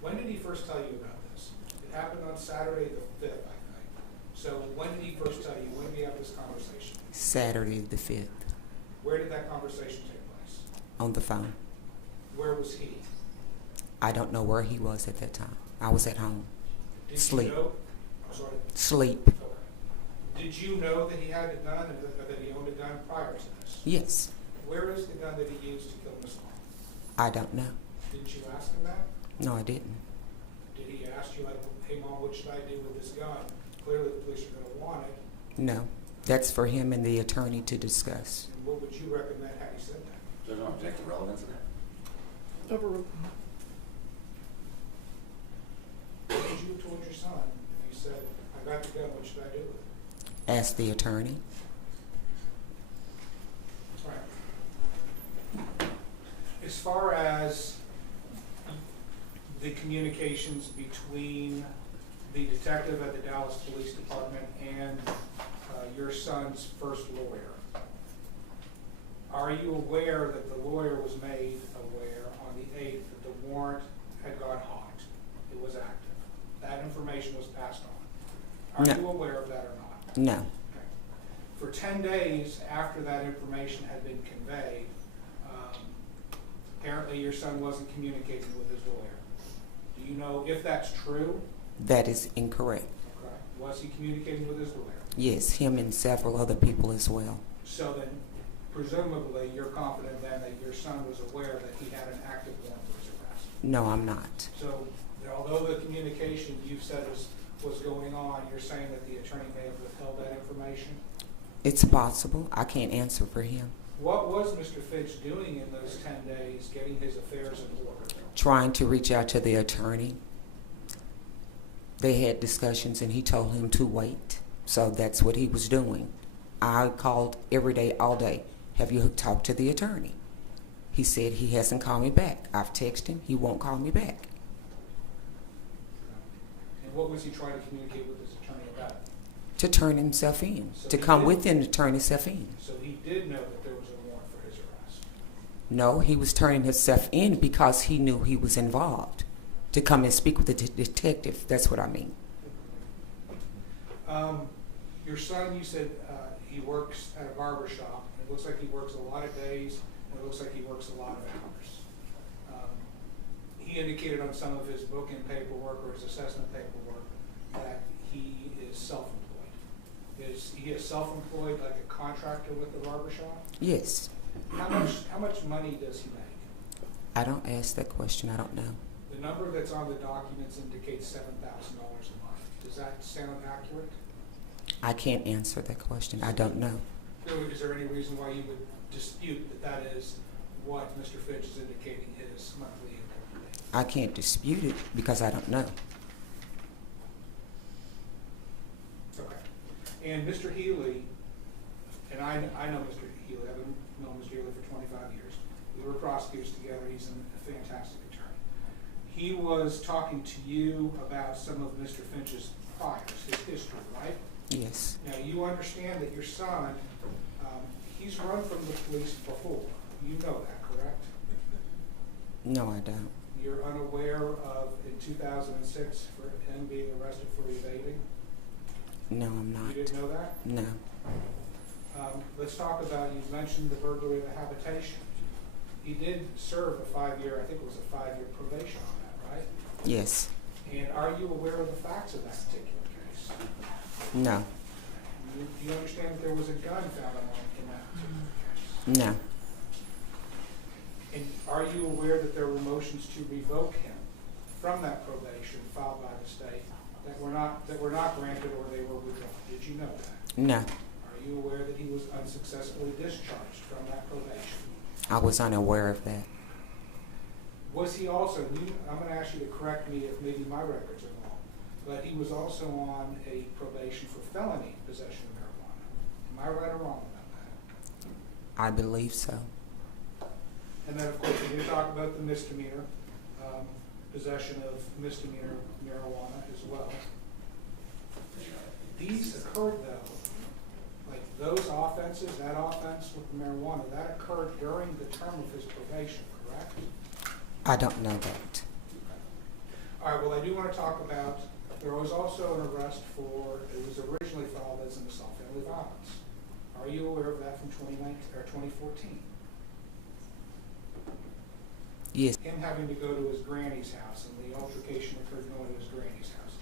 When did he first tell you about this? It happened on Saturday the 5th, I think. So when did he first tell you? When did he have this conversation? Saturday the 5th. Where did that conversation take place? On the phone. Where was he? I don't know where he was at that time. I was at home. Did Sleep. you know? I'm sorry. Sleep. Okay. Did you know that he had a gun and that he owned a gun prior to this? Yes. Where is the gun that he used to kill Miss Long? I don't know. Didn't you ask him that? No, I didn't. Did he ask you, like, hey, Mom, what should I do with this gun? Clearly the police are going to want it. No. That's for him and the attorney to discuss. And what would you recommend had he said that? There's no objective relevance in that. Overruled. What would you have told your son if he said, I got the gun, what should I do with it? Ask the attorney. Right. As far as the communications between the detective at the Dallas Police Department and your son's first lawyer, are you aware that the lawyer was made aware on the 8th that the warrant had gone hot? It was active. That information was passed on. Are No. you aware of that or not? No. Okay. For 10 days after that information had been conveyed, apparently your son wasn't communicating with his lawyer. Do you know if that's true? That is incorrect. Okay. Was he communicating with his lawyer? Yes, him and several other people as well. So then, presumably, you're confident then that your son was aware that he had an active warrant for his arrest? No, I'm not. So, although the communication you said was going on, you're saying that the attorney may have withheld that information? It's possible. I can't answer for him. What was Mr. Finch doing in those 10 days, getting his affairs in order? Trying to reach out to the attorney. They had discussions and he told him to wait. So that's what he was doing. I called every day, all day. Have you talked to the attorney? He said he hasn't called me back. I've texted him. He won't call me back. And what was he trying to communicate with his attorney about? To turn himself in. So To he come did- with him to turn himself in. So he did know that there was a warrant for his arrest? No, he was turning himself in because he knew he was involved. To come and speak with the detective. That's what I mean. Your son, you said he works at a barber shop. It looks like he works a lot of days, and it looks like he works a lot of hours. He indicated on some of his booking paperwork or his assessment paperwork that he is self-employed. Is he a self-employed, like a contractor with the barber shop? Yes. How much money does he make? I don't ask that question. I don't know. The number that's on the documents indicates $7,000 a month. Does that sound accurate? I can't answer that question. I don't know. Is there any reason why you would dispute that that is what Mr. Finch is indicating his monthly income to be? I can't dispute it because I don't know. Okay. And Mr. Healy, and I know Mr. Healy, I've known Mr. Healy for 25 years. We were prosecutors together. He's a fantastic attorney. He was talking to you about some of Mr. Finch's priors, his history, right? Yes. Now, you understand that your son, he's run from the police before. You know that, correct? No, I don't. You're unaware of, in 2006, for him being arrested for evading? No, I'm not. You didn't know that? No. Let's talk about, you mentioned the burglary of a habitation. He did serve a 5-year, I think it was a 5-year probation on that, right? Yes. And are you aware of the facts of that particular case? No. Do you understand that there was a gun found on him in that particular case? No. And are you aware that there were motions to revoke him from that probation filed by the state that were not granted or they were withdrawn? Did you know that? No. Are you aware that he was unsuccessfully discharged from that probation? I was unaware of that. Was he also, I'm going to ask you to correct me if maybe my records are wrong, but he was also on a probation for felony possession of marijuana. Am I right or wrong about that? I believe so. And then, of course, we did talk about the misdemeanor, possession of misdemeanor marijuana as well. These occurred, though, like those offenses, that offense with the marijuana, that occurred during the term of his probation, correct? I don't know that. All right, well, I do want to talk about, there was also an arrest for, it was originally filed as an assault family violence. Are you aware of that from 2014? Yes. Him having to go to his granny's house, and the altercation occurred going to his granny's house.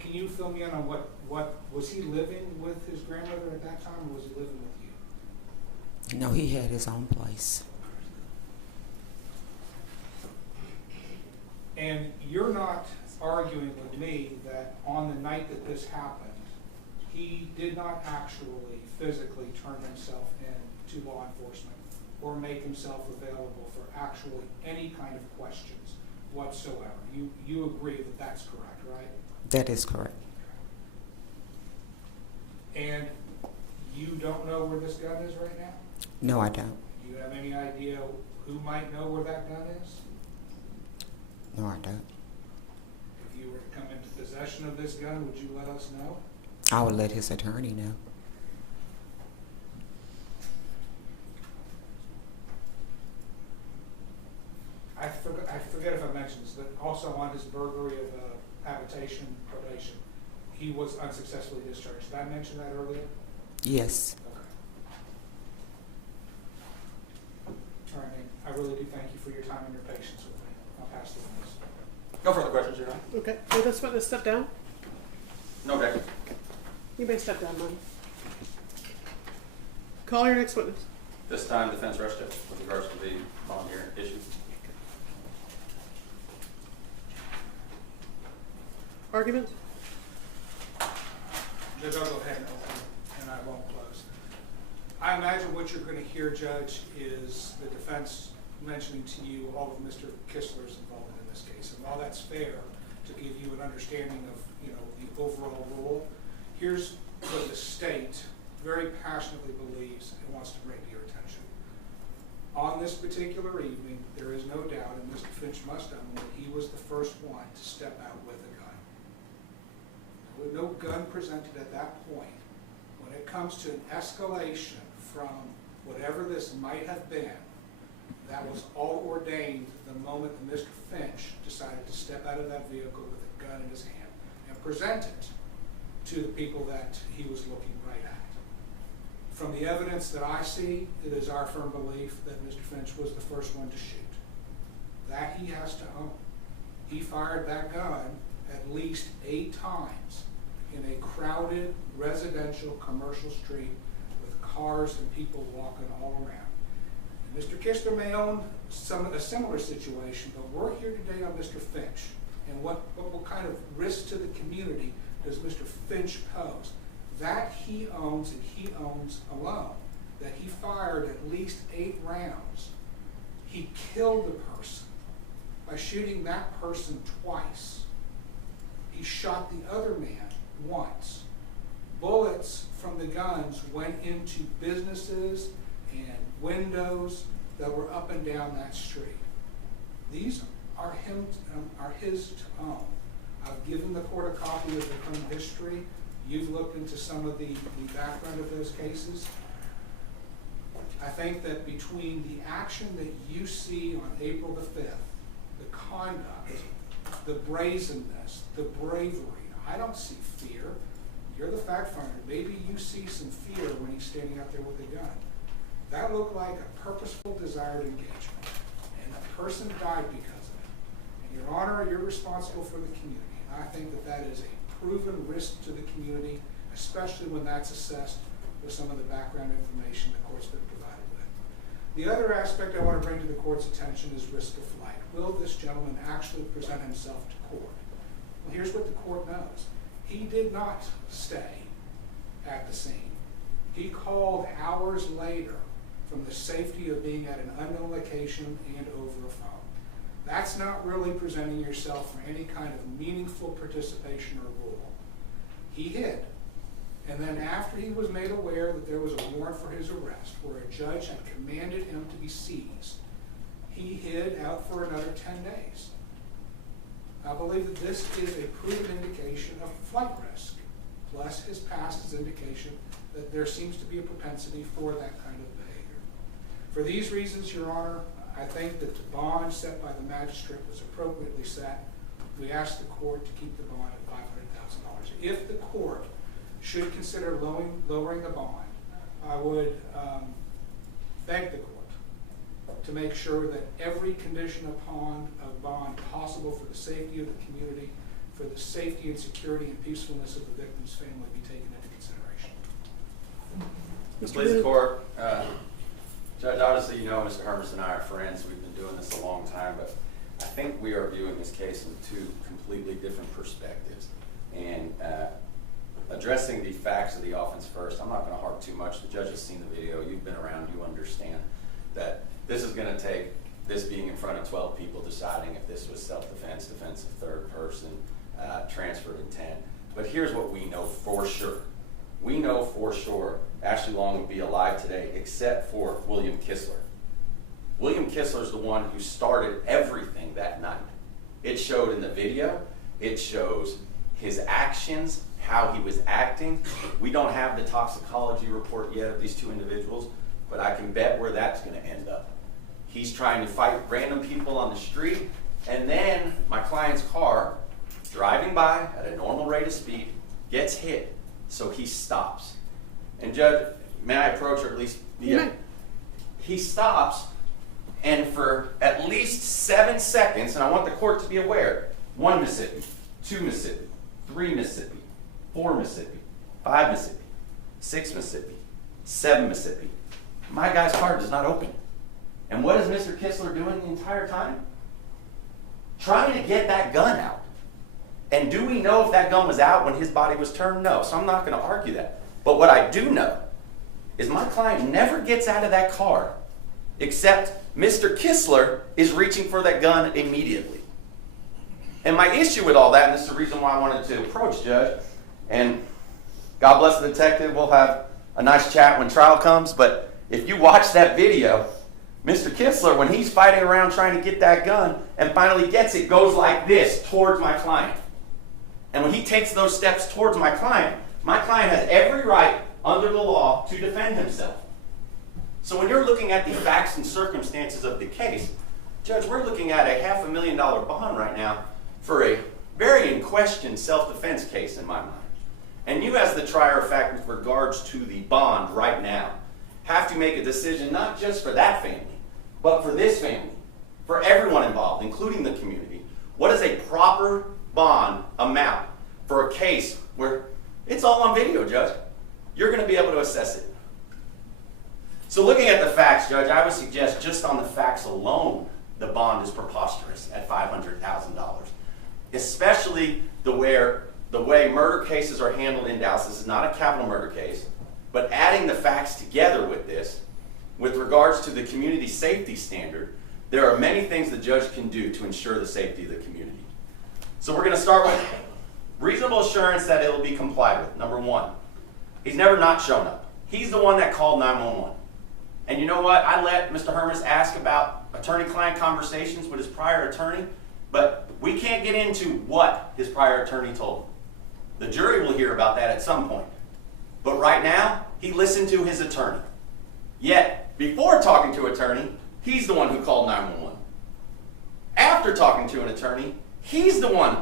Can you fill me in on what was he living with his grandmother at that time, or was he living with you? No, he had his own place. And you're not arguing with me that on the night that this happened, he did not actually physically turn himself in to law enforcement or make himself available for actually any kind of questions whatsoever. You agree that that's correct, right? That is correct. And you don't know where this gun is right now? No, I don't. Do you have any idea who might know where that gun is? No, I don't. If you were to come into possession of this gun, would you let us know? I would let his attorney know. I forget if I mentioned this, but also on his burglary of a habitation probation, he was unsuccessfully discharged. Did I mention that earlier? Yes. Okay. All right, man. I really do thank you for your time and your patience with me. I'll pass the witness. No further questions, Your Honor. Okay, will this witness step down? No objection. You may step down, ma'am. Call your next witness. This time, defense rush check with regards to the bond hearing issue. Argument? Judge, I'll go ahead and open, and I won't close. I imagine what you're going to hear, Judge, is the defense mentioning to you all of Mr. Kistler's involvement in this case. And while that's fair to give you an understanding of, the overall rule, Here's what the state very passionately believes and wants to bring to your attention. On this particular evening, there is no doubt, and Mr. Finch must own, that he was the first one to step out with a gun. There was no gun presented at that point. When it comes to an escalation from whatever this might have been, that was all ordained the moment that Mr. Finch decided to step out of that vehicle with a gun in his hand and present it to the people that he was looking right at. From the evidence that I see, it is our firm belief that Mr. Finch was the first one to shoot. That he has to own. He fired that gun at least 8 times in a crowded residential commercial street with cars and people walking all around. And Mr. Kistler may own a similar situation, but we're here today on Mr. Finch. And what kind of risk to the community does Mr. Finch pose? That he owns and he owns alone. That he fired at least 8 rounds. He killed the person by shooting that person twice. He shot the other man once. Bullets from the guns went into businesses and windows that were up and down that street. These are his to own. I've given the court a copy of the criminal history. You've looked into some of the background of those cases. I think that between the action that you see on April the 5th, the conduct, the brazenness, the bravery, I don't see fear. You're the fact finder. Maybe you see some fear when he's standing out there with a gun. That looked like a purposeful, desired engagement. And a person died because of it. And Your Honor, you're responsible for the community. And I think that that is a proven risk to the community, especially when that's assessed with some of the background information the court's been provided with. The other aspect I want to bring to the court's attention is risk of flight. Will this gentleman actually present himself to court? Well, here's what the court knows. He did not stay at the scene. He called hours later from the safety of being at an unknown location and over a phone. That's not really presenting yourself for any kind of meaningful participation or rule. He hid. And then after he was made aware that there was a warrant for his arrest, where a judge had commanded him to be seized, he hid out for another 10 days. I believe that this is a proven indication of flight risk, plus his past is indication that there seems to be a propensity for that kind of behavior. For these reasons, Your Honor, I think that the bond set by the magistrate was appropriately set. We ask the court to keep the bond at $500,000. If the court should consider lowering the bond, I would beg the court to make sure that every condition upon a bond possible for the safety of the community, for the safety and security and peacefulness of the victim's family be taken into consideration. Please, court. Judge, obviously you know Mr. Hermes and I are friends. We've been doing this a long time, but I think we are viewing this case in 2 completely different perspectives. And addressing the facts of the offense first, I'm not going to harp too much. The judge has seen the video. You've been around. You understand that this is going to take this being in front of 12 people deciding if this was self-defense, defensive third person, transferred intent. But here's what we know for sure. We know for sure Ashlee Long would be alive today except for William Kistler. William Kistler is the one who started everything that night. It showed in the video. It shows his actions, how he was acting. We don't have the toxicology report yet of these 2 individuals, but I can bet where that's going to end up. He's trying to fight random people on the street, and then my client's car, driving by at a normal rate of speed, gets hit, so he stops. And Judge, may I approach, or at least, he stops, and for at least 7 seconds, and I want the court to be aware, 1 Mississippi, 2 Mississippi, 3 Mississippi, 4 Mississippi, 5 Mississippi, 6 Mississippi, 7 Mississippi. My guy's car does not open. And what is Mr. Kistler doing the entire time? Trying to get that gun out. And do we know if that gun was out when his body was turned? No, so I'm not going to argue that. But what I do know is my client never gets out of that car except Mr. Kistler is reaching for that gun immediately. And my issue with all that, and this is the reason why I wanted to approach Judge, and God bless the detective. We'll have a nice chat when trial comes. But if you watch that video, Mr. Kistler, when he's fighting around trying to get that gun and finally gets it, goes like this towards my client. And when he takes those steps towards my client has every right under the law to defend himself. So when you're looking at the facts and circumstances of the case, Judge, we're looking at a $500,000 bond right now for a very in question self-defense case in my mind. And you, as the trier of fact with regards to the bond right now, have to make a decision not just for that family, but for this family, for everyone involved, including the community. What is a proper bond amount for a case where it's all on video, Judge? You're going to be able to assess it. So looking at the facts, Judge, I would suggest just on the facts alone, the bond is preposterous at $500,000. Especially the way murder cases are handled in Dallas. This is not a capital murder case, but adding the facts together with this, with regards to the community safety standard, there are many things the judge can do to ensure the safety of the community. So we're going to start with reasonable assurance that it'll be complied with. Number one, he's never not shown up. He's the one that called 911. And you know what? I let Mr. Hermes ask about attorney-client conversations with his prior attorney, but we can't get into what his prior attorney told him. The jury will hear about that at some point. But right now, he listened to his attorney. Yet, before talking to an attorney, he's the one who called 911. After talking to an attorney, he's the one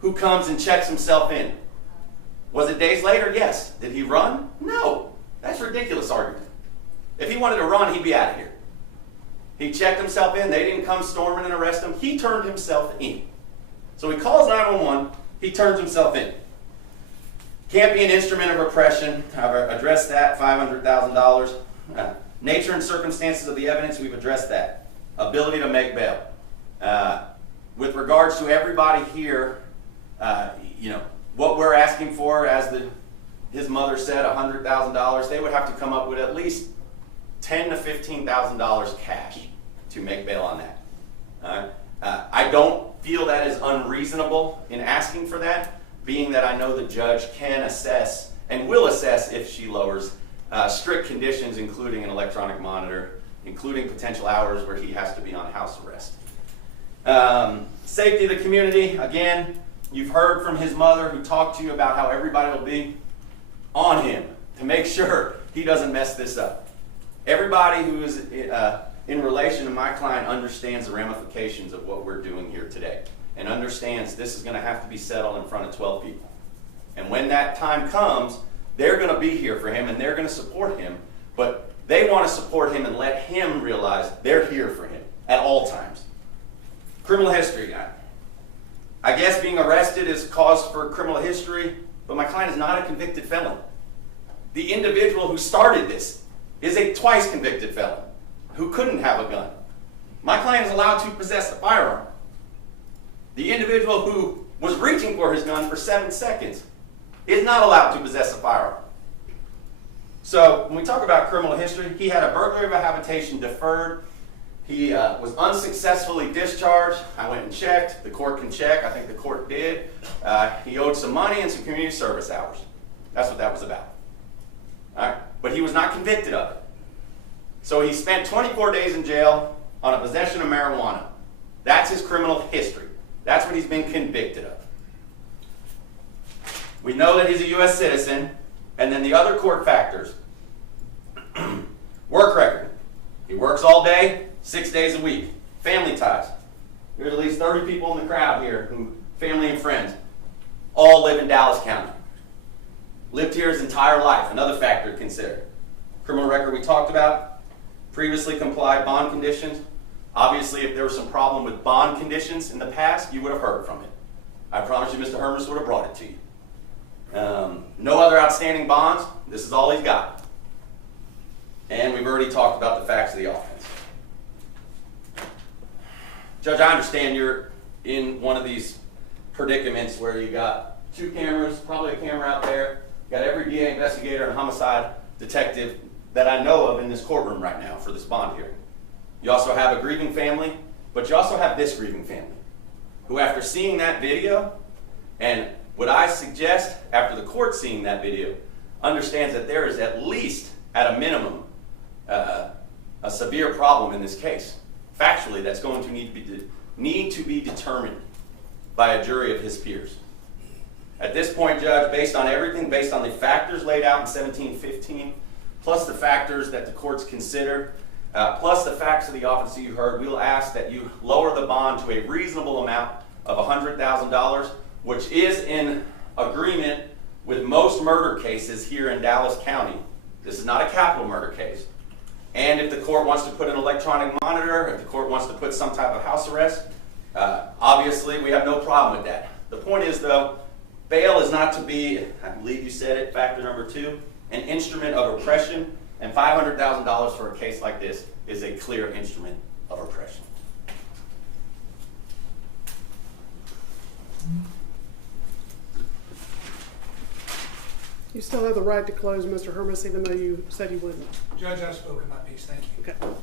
who comes and checks himself in. Was it days later? Yes. Did he run? No. That's a ridiculous argument. If he wanted to run, he'd be out of here. He checked himself in. They didn't come storming and arrest him. He turned himself in. So he calls 911. He turns himself in. Can't be an instrument of repression. I've addressed that, $500,000. Nature and circumstances of the evidence, we've addressed that. Ability to make bail. With regards to everybody here, what we're asking for, as his mother said, $100,000, they would have to come up with at least $10,000 to $15,000 cash to make bail on that. I don't feel that is unreasonable in asking for that, being that I know the judge can assess and will assess if she lowers strict conditions, including an electronic monitor, including potential hours where he has to be on house arrest. Safety of the community, again, you've heard from his mother who talked to you about how everybody will be on him to make sure he doesn't mess this up. Everybody who is in relation to my client understands the ramifications of what we're doing here today and understands this is going to have to be settled in front of 12 people. And when that time comes, they're going to be here for him and they're going to support him, but they want to support him and let him realize they're here for him at all times. Criminal history. I guess being arrested is cause for criminal history, but my client is not a convicted felon. The individual who started this is a twice convicted felon who couldn't have a gun. My client is allowed to possess a firearm. The individual who was reaching for his gun for 7 seconds is not allowed to possess a firearm. So when we talk about criminal history, he had a burglary of a habitation deferred. He was unsuccessfully discharged. I went and checked. The court can check. I think the court did. He owed some money and some community service hours. That's what that was about. All right? But he was not convicted of it. So he spent 24 days in jail on a possession of marijuana. That's his criminal history. That's what he's been convicted of. We know that he's a U.S. citizen. And then the other court factors. Work record. He works all day, 6 days a week. Family ties. There's at least 30 people in the crowd here, who family and friends, all live in Dallas County. Lived here his entire life, another factor to consider. Criminal record we talked about. Previously complied bond conditions. Obviously, if there was some problem with bond conditions in the past, you would have heard from it. I promise you Mr. Hermes would have brought it to you. No other outstanding bonds. This is all he's got. And we've already talked about the facts of the offense. Judge, I understand you're in one of these predicaments where you got 2 cameras, probably a camera out there, got every DA investigator and homicide detective that I know of in this courtroom right now for this bond hearing. You also have a grieving family, but you also have this grieving family, who after seeing that video and Would I suggest, after the court seeing that video, understands that there is at least, at a minimum, a severe problem in this case, factually, that's going to need to be determined by a jury of his peers. At this point, Judge, based on everything, based on the factors laid out in 1715, plus the factors that the courts consider, plus the facts of the offense that you heard, we will ask that you lower the bond to a reasonable amount of $100,000, which is in agreement with most murder cases here in Dallas County. This is not a capital murder case. And if the court wants to put an electronic monitor, if the court wants to put some type of house arrest, obviously we have no problem with that. The point is, though, bail is not to be, I believe you said it, factor number 2, an instrument of oppression, and $500,000 for a case like this is a clear instrument of oppression. You still have the right to close, Mr. Hermes, even though you said you wouldn't. Judge, I've spoken my piece. Thank you. Okay.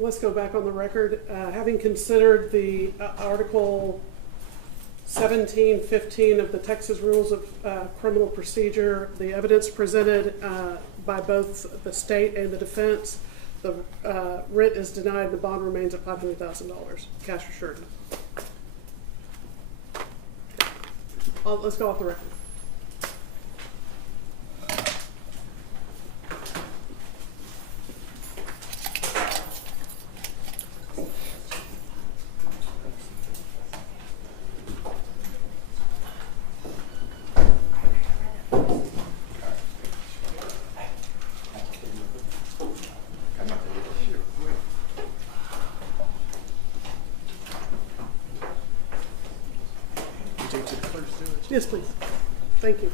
let's go back on the record. Having considered the Article 1715 of the Texas Rules of Criminal Procedure, the evidence presented by both the state and the defense, the writ is denied. The bond remains at $500,000, cash or surety. Let's go off the record. Yes, please. Thank you.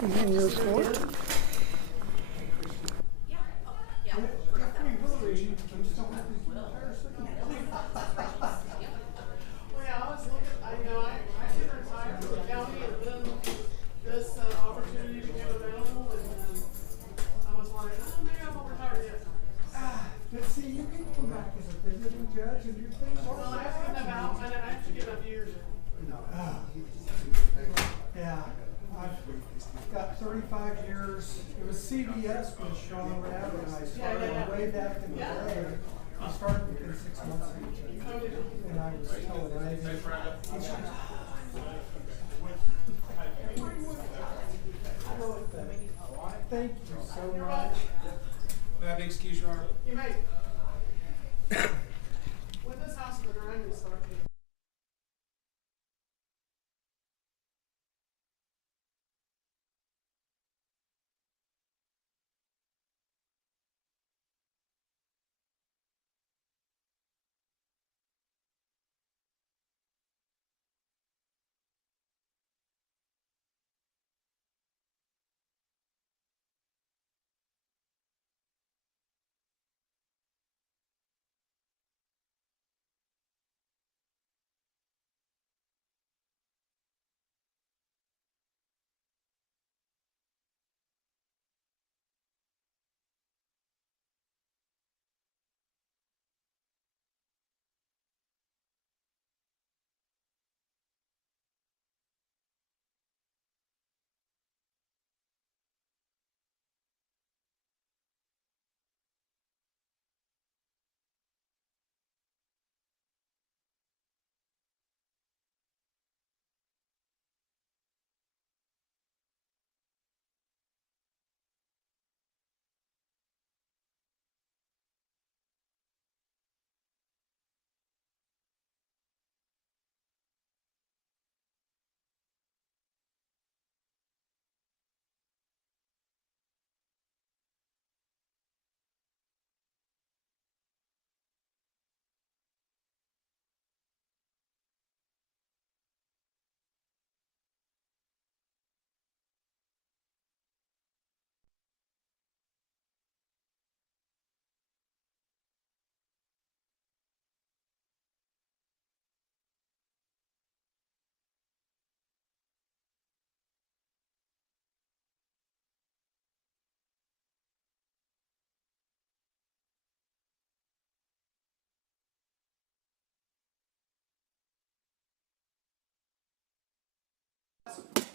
And then your report. CBS with Sean Rabb and I started way back in the day. We started within 6 months of each other. And I was telling Ivy, thank you so much. May I excuse your honor? You may. When this house is around, you start.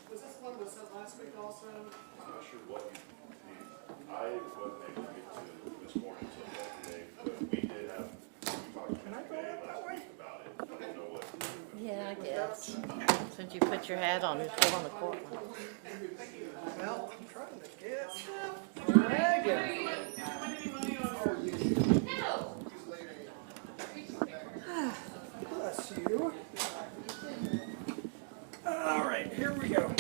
Was this one was sent last week also? I'm not sure what you need. I wasn't able to get to this morning until yesterday, but we did have, we talked to Mr. May last week about it. I don't know what. Yeah, I guess. Since you put your hat on, who's still on the court? Well, I'm trying to get stuff dragging. Bless you. All right, here we go.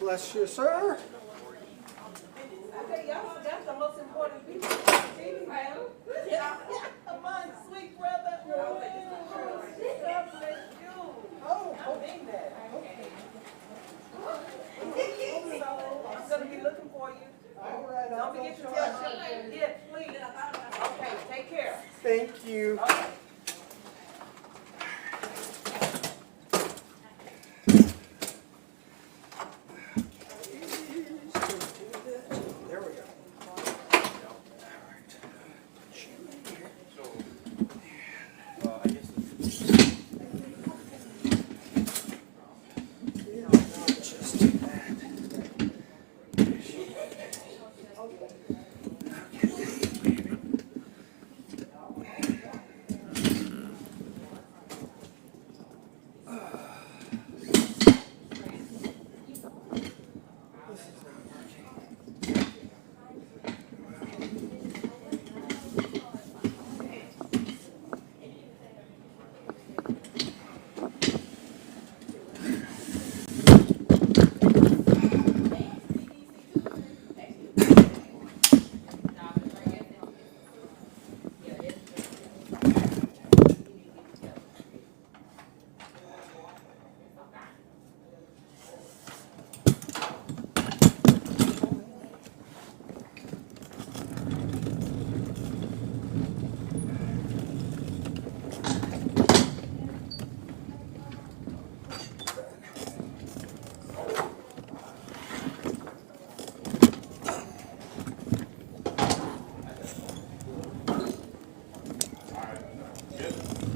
Bless you, sir. Okay, y'all forgot the most important people. Among sweet brother. God bless you. Oh, I mean that. Okay. So, I'm gonna be looking for you. All right, Don't forget to tell Shirley. Yeah, please. Okay, take care. Thank you. Okay. There we go.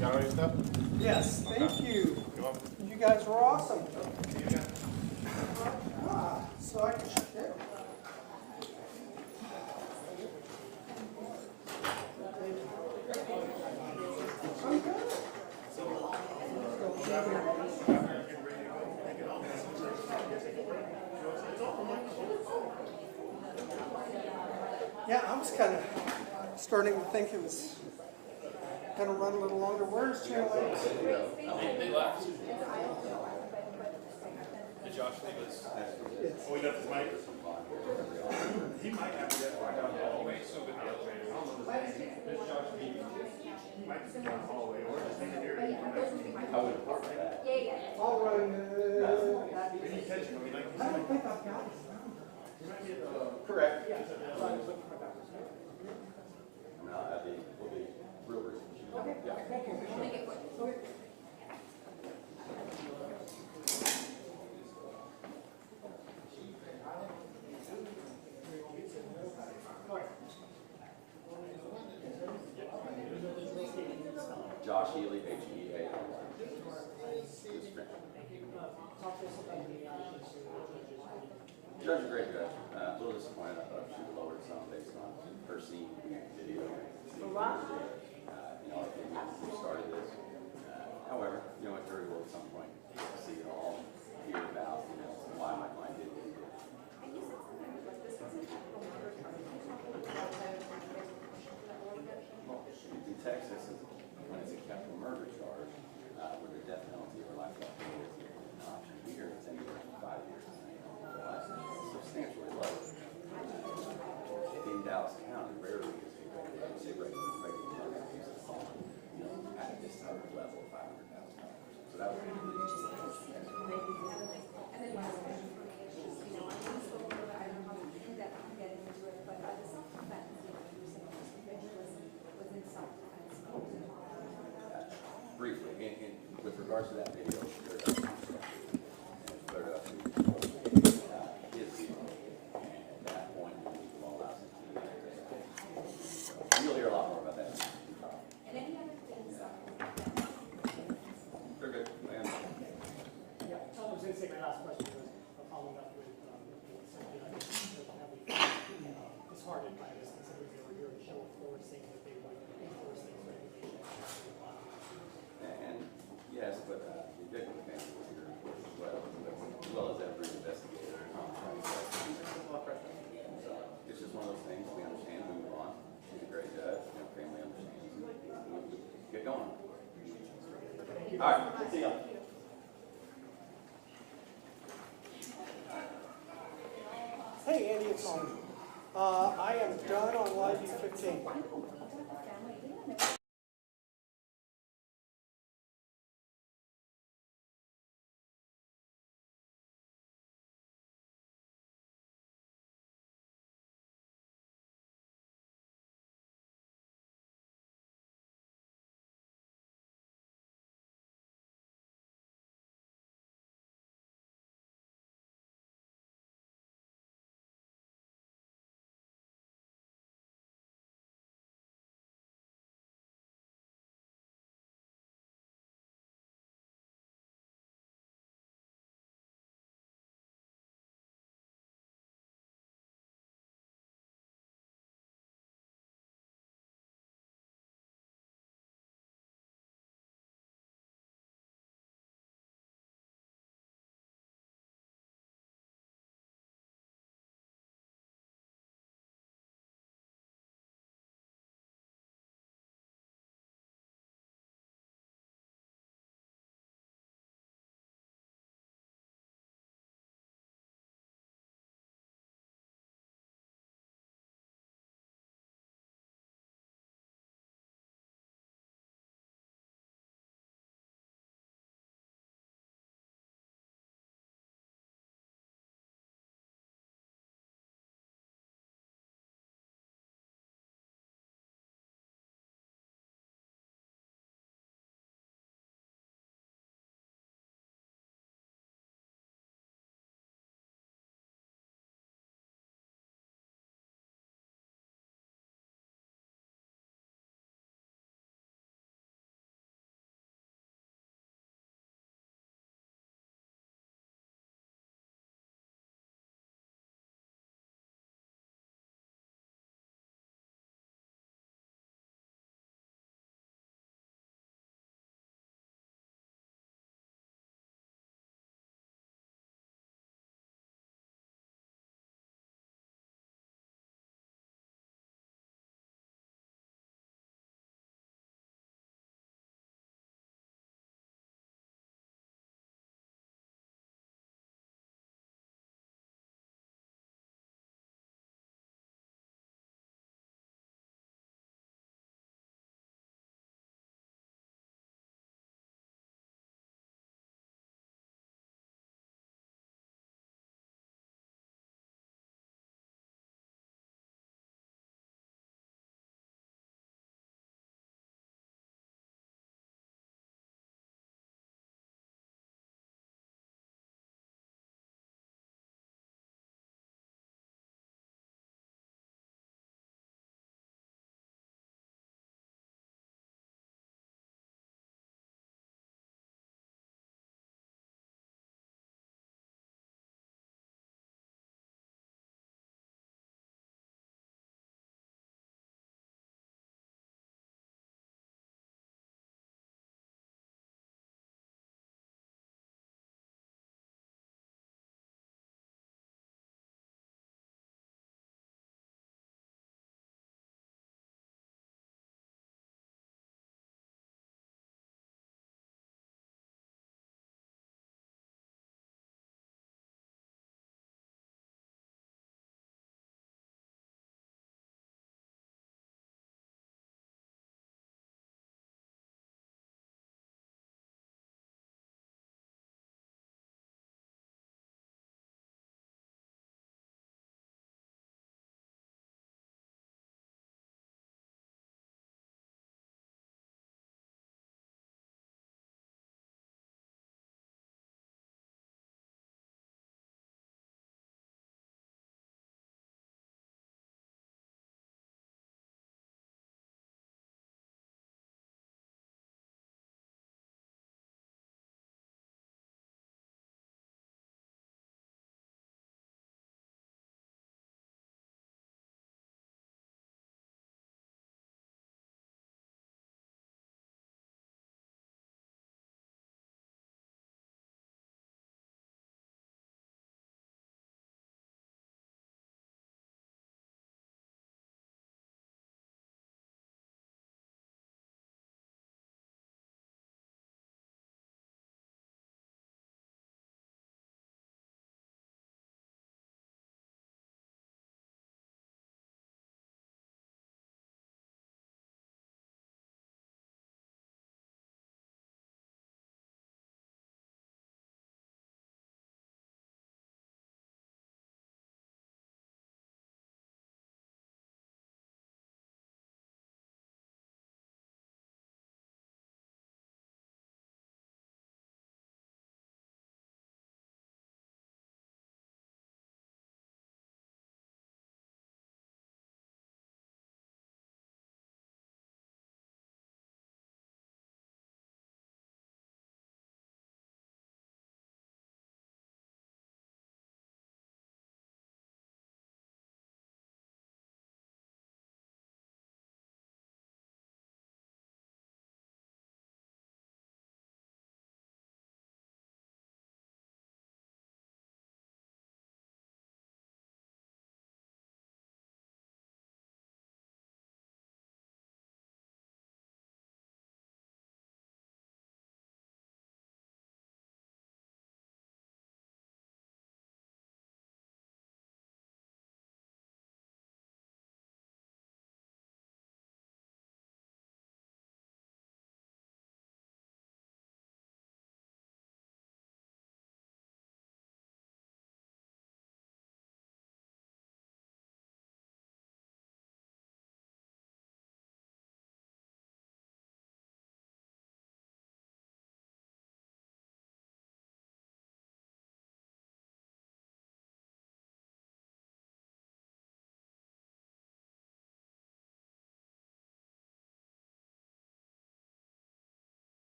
Got all your stuff? Yes, thank you. You guys were awesome. So I can shut down. I'm good. Yeah, I was kind of starting to think it was going to run a little longer. Where's Channel 8? They left. Did Josh leave us? Oh, he left his mic? He might have to get back out. Oh, wait, so good. He might just be down the hallway or just take it here. I would report that. All right. Maybe you catch him. I mean, like, I don't think I've got his number. Correct. No, I think we'll be real rich. Josh Healy, H-E-A. Judge is a great judge. A little disappointed. I thought she would lower it some based on her seeing video. Our opinion, who started this. However, a jury will at some point see it all, hear about, why my client did what he did. In Texas, when it's a capital murder charge, where the death penalty or life penalty is an option, here it's anywhere from 5 years to substantially lower. In Dallas County, rarely is a regular See ya. Hey, Andy, it's on. I am done on Live 15.